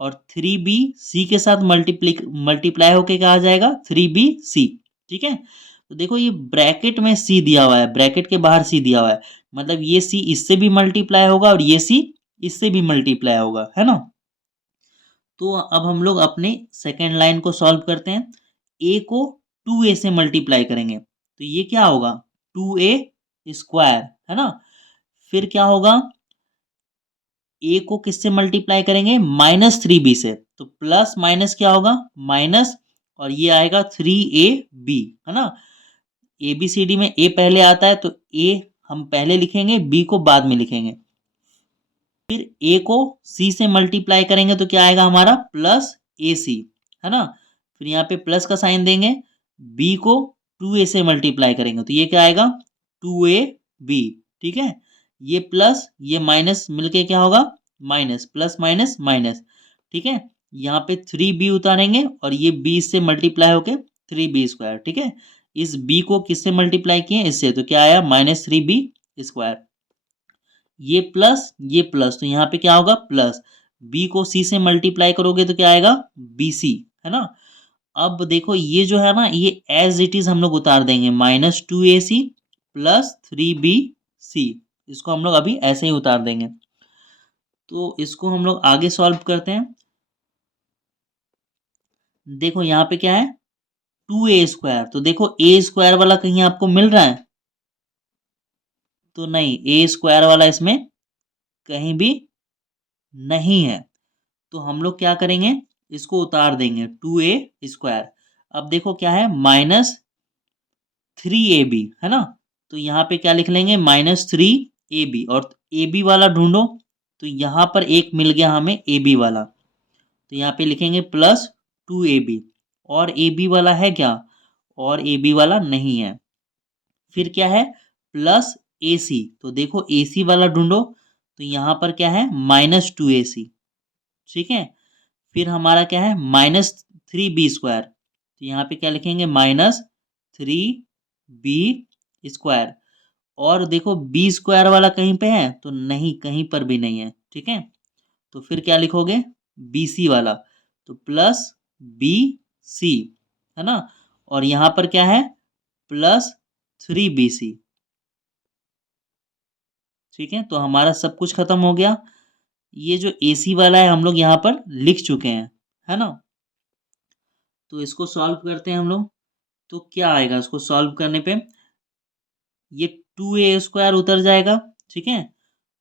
और 3b c के साथ मल्टीप्लाई होके क्या आ जाएगा, 3bc, ठीक है। तो देखो ये ब्रैकेट में c दिया हुआ है, ब्रैकेट के बाहर c दिया हुआ है, मतलब ये c इससे भी मल्टीप्लाई होगा और ये c इससे भी मल्टीप्लाई होगा, है ना। तो अब हम लोग अपने सेकेंड लाइन को सॉल्व करते हैं। a को 2a से मल्टीप्लाई करेंगे तो ये क्या होगा, 2a स्क्वायर, है ना। फिर क्या होगा, a को किससे मल्टीप्लाई करेंगे, -3b से, तो प्लस माइनस क्या होगा, माइनस, और ये आएगा 3ab, है ना। ए बी सी डी में a पहले आता है तो a हम पहले लिखेंगे, b को बाद में लिखेंगे। फिर a को c से मल्टीप्लाई करेंगे तो क्या आएगा हमारा, प्लस ac, है ना। फिर यहाँ पे प्लस का साइन देंगे, b को 2a से मल्टीप्लाई करेंगे तो ये क्या आएगा, 2ab, ठीक है। ये प्लस ये माइनस मिलके क्या होगा, माइनस, प्लस माइनस माइनस, ठीक है। यहाँ पे 3b उतारेंगे और ये b से मल्टीप्लाई होके 3b स्क्वायर, ठीक है। इस b को किससे मल्टीप्लाई किए, इससे, तो क्या आया, -3b स्क्वायर। ये प्लस तो यहाँ पे क्या होगा, प्लस, b को c से मल्टीप्लाई करोगे तो क्या आएगा, bc, है ना। अब देखो ये जो है ना ये एज इट इज हम लोग उतार देंगे, -2ac प्लस 3bc, इसको हम लोग अभी ऐसे ही उतार देंगे। तो इसको हम लोग आगे सॉल्व करते हैं। देखो यहाँ पे क्या है, 2a स्क्वायर, तो देखो a स्क्वायर वाला कहीं आपको मिल रहा है, तो नहीं, a स्क्वायर वाला इसमें कहीं भी नहीं है। तो हम लोग क्या करेंगे, इसको उतार देंगे, 2a स्क्वायर। अब देखो क्या है, -3ab, है ना। तो यहाँ पे क्या लिख लेंगे, -3ab, और ab वाला ढूंढो, तो यहाँ पर एक मिल गया हमें ab वाला, तो यहाँ पे लिखेंगे +2ab, और ab वाला है क्या, और ab वाला नहीं है। फिर क्या है, +ac, तो देखो ac वाला ढूंढो, तो यहाँ पर क्या है, -2ac, ठीक है। फिर हमारा क्या है, -3b स्क्वायर, तो यहाँ पे क्या लिखेंगे, -3b स्क्वायर, और देखो बी स्क्वायर वाला कहीं पे है, तो नहीं, कहीं पर भी नहीं है, ठीक है। तो फिर क्या लिखोगे, बी सी वाला, तो +bc, है ना। और यहाँ पर क्या है, +3bc, ठीक है। तो हमारा सब कुछ खत्म हो गया। ये जो AC वाला है हम लोग यहाँ पर लिख चुके हैं, है ना। तो इसको सॉल्व करते हैं हम लोग, तो क्या आएगा, इसको सॉल्व करने पे ये 2a स्क्वायर उतर जाएगा, ठीक है।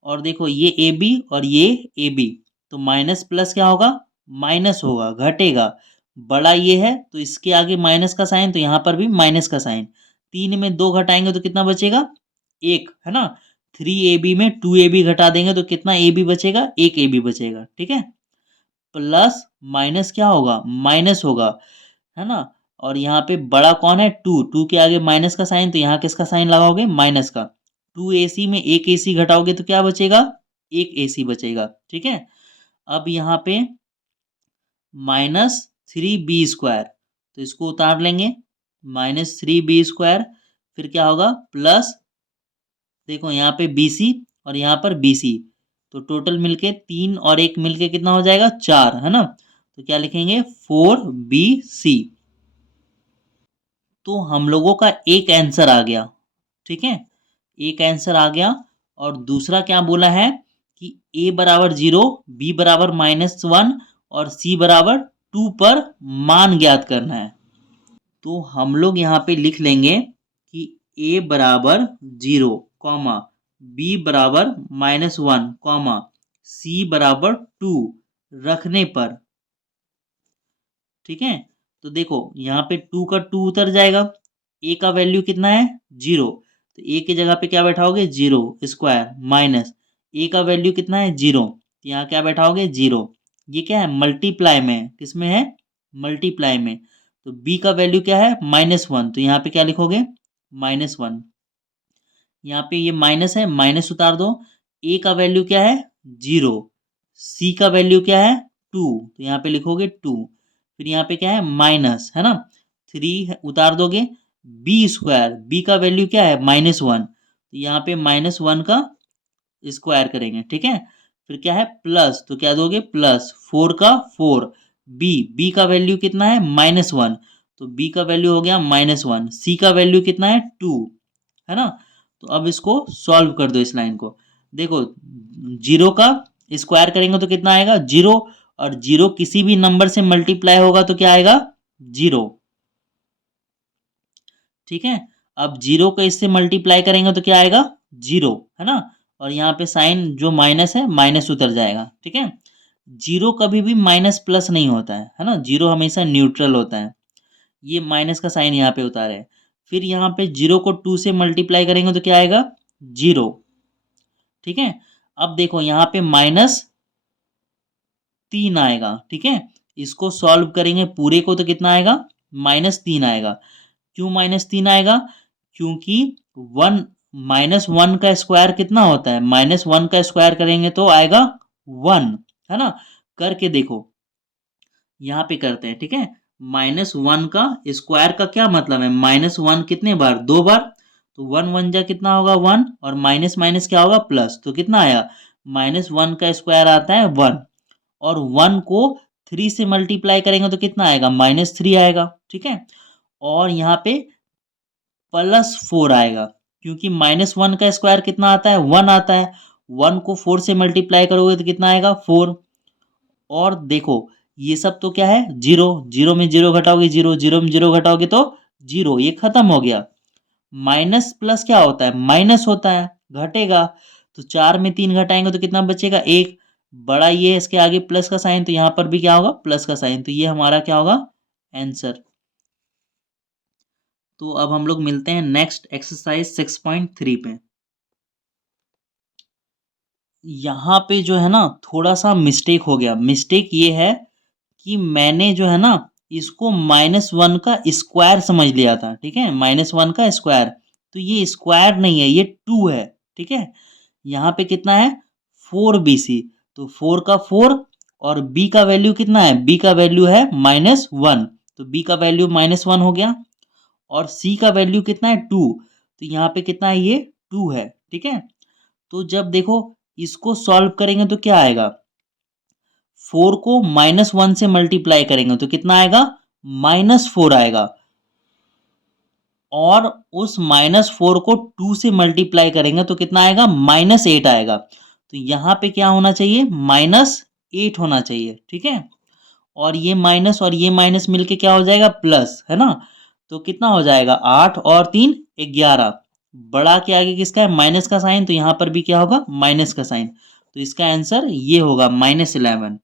और देखो ये AB और ये AB, तो माइनस प्लस क्या होगा, माइनस होगा, घटेगा, बड़ा ये है तो इसके आगे माइनस का साइन, तो यहाँ पर भी माइनस का साइन, 3 में 2 घटाएंगे तो कितना बचेगा, 1, है ना। 3ab में 2ab घटा देंगे तो कितना ab बचेगा, 1ab बचेगा, ठीक है। प्लस माइनस क्या होगा, माइनस होगा, है ना। और यहाँ पे बड़ा कौन है, 2, 2 के आगे माइनस का साइन, तो यहाँ किसका साइन लगाओगे, माइनस का। 2ac में 1ac घटाओगे तो क्या बचेगा, 1ac बचेगा, ठीक है। अब यहाँ पे -3b स्क्वायर, तो इसको उतार लेंगे, -3b स्क्वायर, फिर क्या होगा, प्लस, देखो यहाँ पे bc और यहाँ पर bc, तो टोटल मिलके 3 और 1 मिलके कितना हो जाएगा 4, है ना। तो क्या लिखेंगे 4BC। तो हम लोगों का एक आंसर आ गया, ठीक है, एक आंसर आ गया। और दूसरा क्या बोला है कि a बराबर 0, b बराबर -1 और c बराबर 2 पर मान ज्ञात करना है। तो हम लोग यहाँ पे लिख लेंगे कि a बराबर 0, कॉमा b बराबर -1, कॉमा c बराबर 2 रखने पर, ठीक है। तो देखो यहाँ पे 2 का 2 उतर जाएगा, a का वैल्यू कितना है 0, तो a की जगह पे क्या बैठाओगे 0 स्क्वायर माइनस a का वैल्यू कितना है 0, तो यहाँ क्या बैठाओगे 0। ये क्या है मल्टीप्लाई में, किस में है मल्टीप्लाई में। तो b का वैल्यू क्या है -1, तो यहाँ पे क्या लिखोगे -1। यहाँ पे ये माइनस है, माइनस उतार दो। a का वैल्यू क्या है 0, c का वैल्यू क्या है 2, तो यहाँ पे लिखोगे 2। फिर यहाँ पे क्या है माइनस, है ना, 3 उतार दोगे। b स्क्वायर, b का वैल्यू क्या है -1, तो यहाँ पे -1 का स्क्वायर करेंगे, ठीक है। फिर क्या है प्लस, तो क्या दोगे प्लस 4 का 4, b का वैल्यू कितना है -1, तो b का वैल्यू हो गया -1, c का वैल्यू कितना है 2, है ना। तो अब इसको सॉल्व कर दो इस लाइन को। देखो 0 का स्क्वायर करेंगे तो कितना आएगा 0, और 0 किसी भी नंबर से मल्टीप्लाई होगा तो क्या आएगा 0, ठीक है। अब 0 को इससे मल्टीप्लाई करेंगे तो क्या आएगा 0, है ना। और यहाँ पे साइन जो माइनस है माइनस उतर जाएगा, ठीक है। 0 कभी भी माइनस प्लस नहीं होता है ना, 0 हमेशा न्यूट्रल होता है। ये माइनस का साइन यहाँ पे उतारे है। फिर यहाँ पे 0 को 2 से मल्टीप्लाई करेंगे तो क्या आएगा 0, ठीक है। अब देखो यहाँ पे -3 आएगा, ठीक है। इसको सॉल्व करेंगे पूरे को तो कितना आएगा -3 आएगा। क्यों -3 आएगा, क्योंकि 1 -1 का स्क्वायर कितना होता है, -1 का स्क्वायर करेंगे तो आएगा 1, है ना। करके देखो यहाँ पे करते हैं, ठीक है। -1 का स्क्वायर का क्या मतलब है, -1 कितने बार 2 बार, तो 1 1 जा कितना होगा 1, और माइनस माइनस क्या होगा प्लस, तो कितना आया -1 का स्क्वायर आता है 1, और 1 को 3 से मल्टीप्लाई करेंगे तो कितना आएगा -3 आएगा, ठीक है। और यहाँ पे +4 आएगा, क्योंकि -1 का स्क्वायर कितना आता है 1 आता है, 1 को 4 से मल्टीप्लाई करोगे तो कितना आएगा 4। और देखो ये सब तो क्या है 0, 0 में 0 घटाओगे 0, 0 में 0 घटाओगे तो 0, ये खत्म हो गया। माइनस प्लस क्या होता है माइनस होता है, घटेगा। तो 4 में 3 घटाएंगे तो कितना बचेगा 1, बड़ा ये है इसके आगे प्लस का साइन, तो यहाँ पर भी क्या होगा प्लस का साइन, तो ये हमारा क्या होगा आंसर। तो अब हम लोग मिलते हैं नेक्स्ट एक्सरसाइज 6.3 पे। यहाँ पे जो है ना थोड़ा सा मिस्टेक हो गया। मिस्टेक ये है कि मैंने जो है ना इसको -1 का स्क्वायर समझ लिया था, ठीक है, -1 का स्क्वायर। तो ये स्क्वायर नहीं है, ये 2 है, ठीक है। यहाँ पे कितना है 4BC, तो 4 का 4, और b का वैल्यू कितना है, b का वैल्यू है -1, तो b का वैल्यू -1 हो गया। और c का वैल्यू कितना है 2, तो यहाँ पे कितना है ये 2 है, ठीक है। तो जब देखो इसको सॉल्व करेंगे तो क्या आएगा, 4 को -1 से मल्टीप्लाई करेंगे तो कितना आएगा -4 आएगा, और उस -4 को 2 से मल्टीप्लाई करेंगे तो कितना आएगा -8 आएगा। तो यहाँ पे क्या होना चाहिए -8 होना चाहिए, ठीक है। और ये माइनस मिलके क्या हो जाएगा प्लस, है ना। तो कितना हो जाएगा 8 और 3 11, बड़ा के आगे किसका है माइनस का साइन, तो यहाँ पर भी क्या होगा माइनस का साइन। तो इसका आंसर ये होगा -11।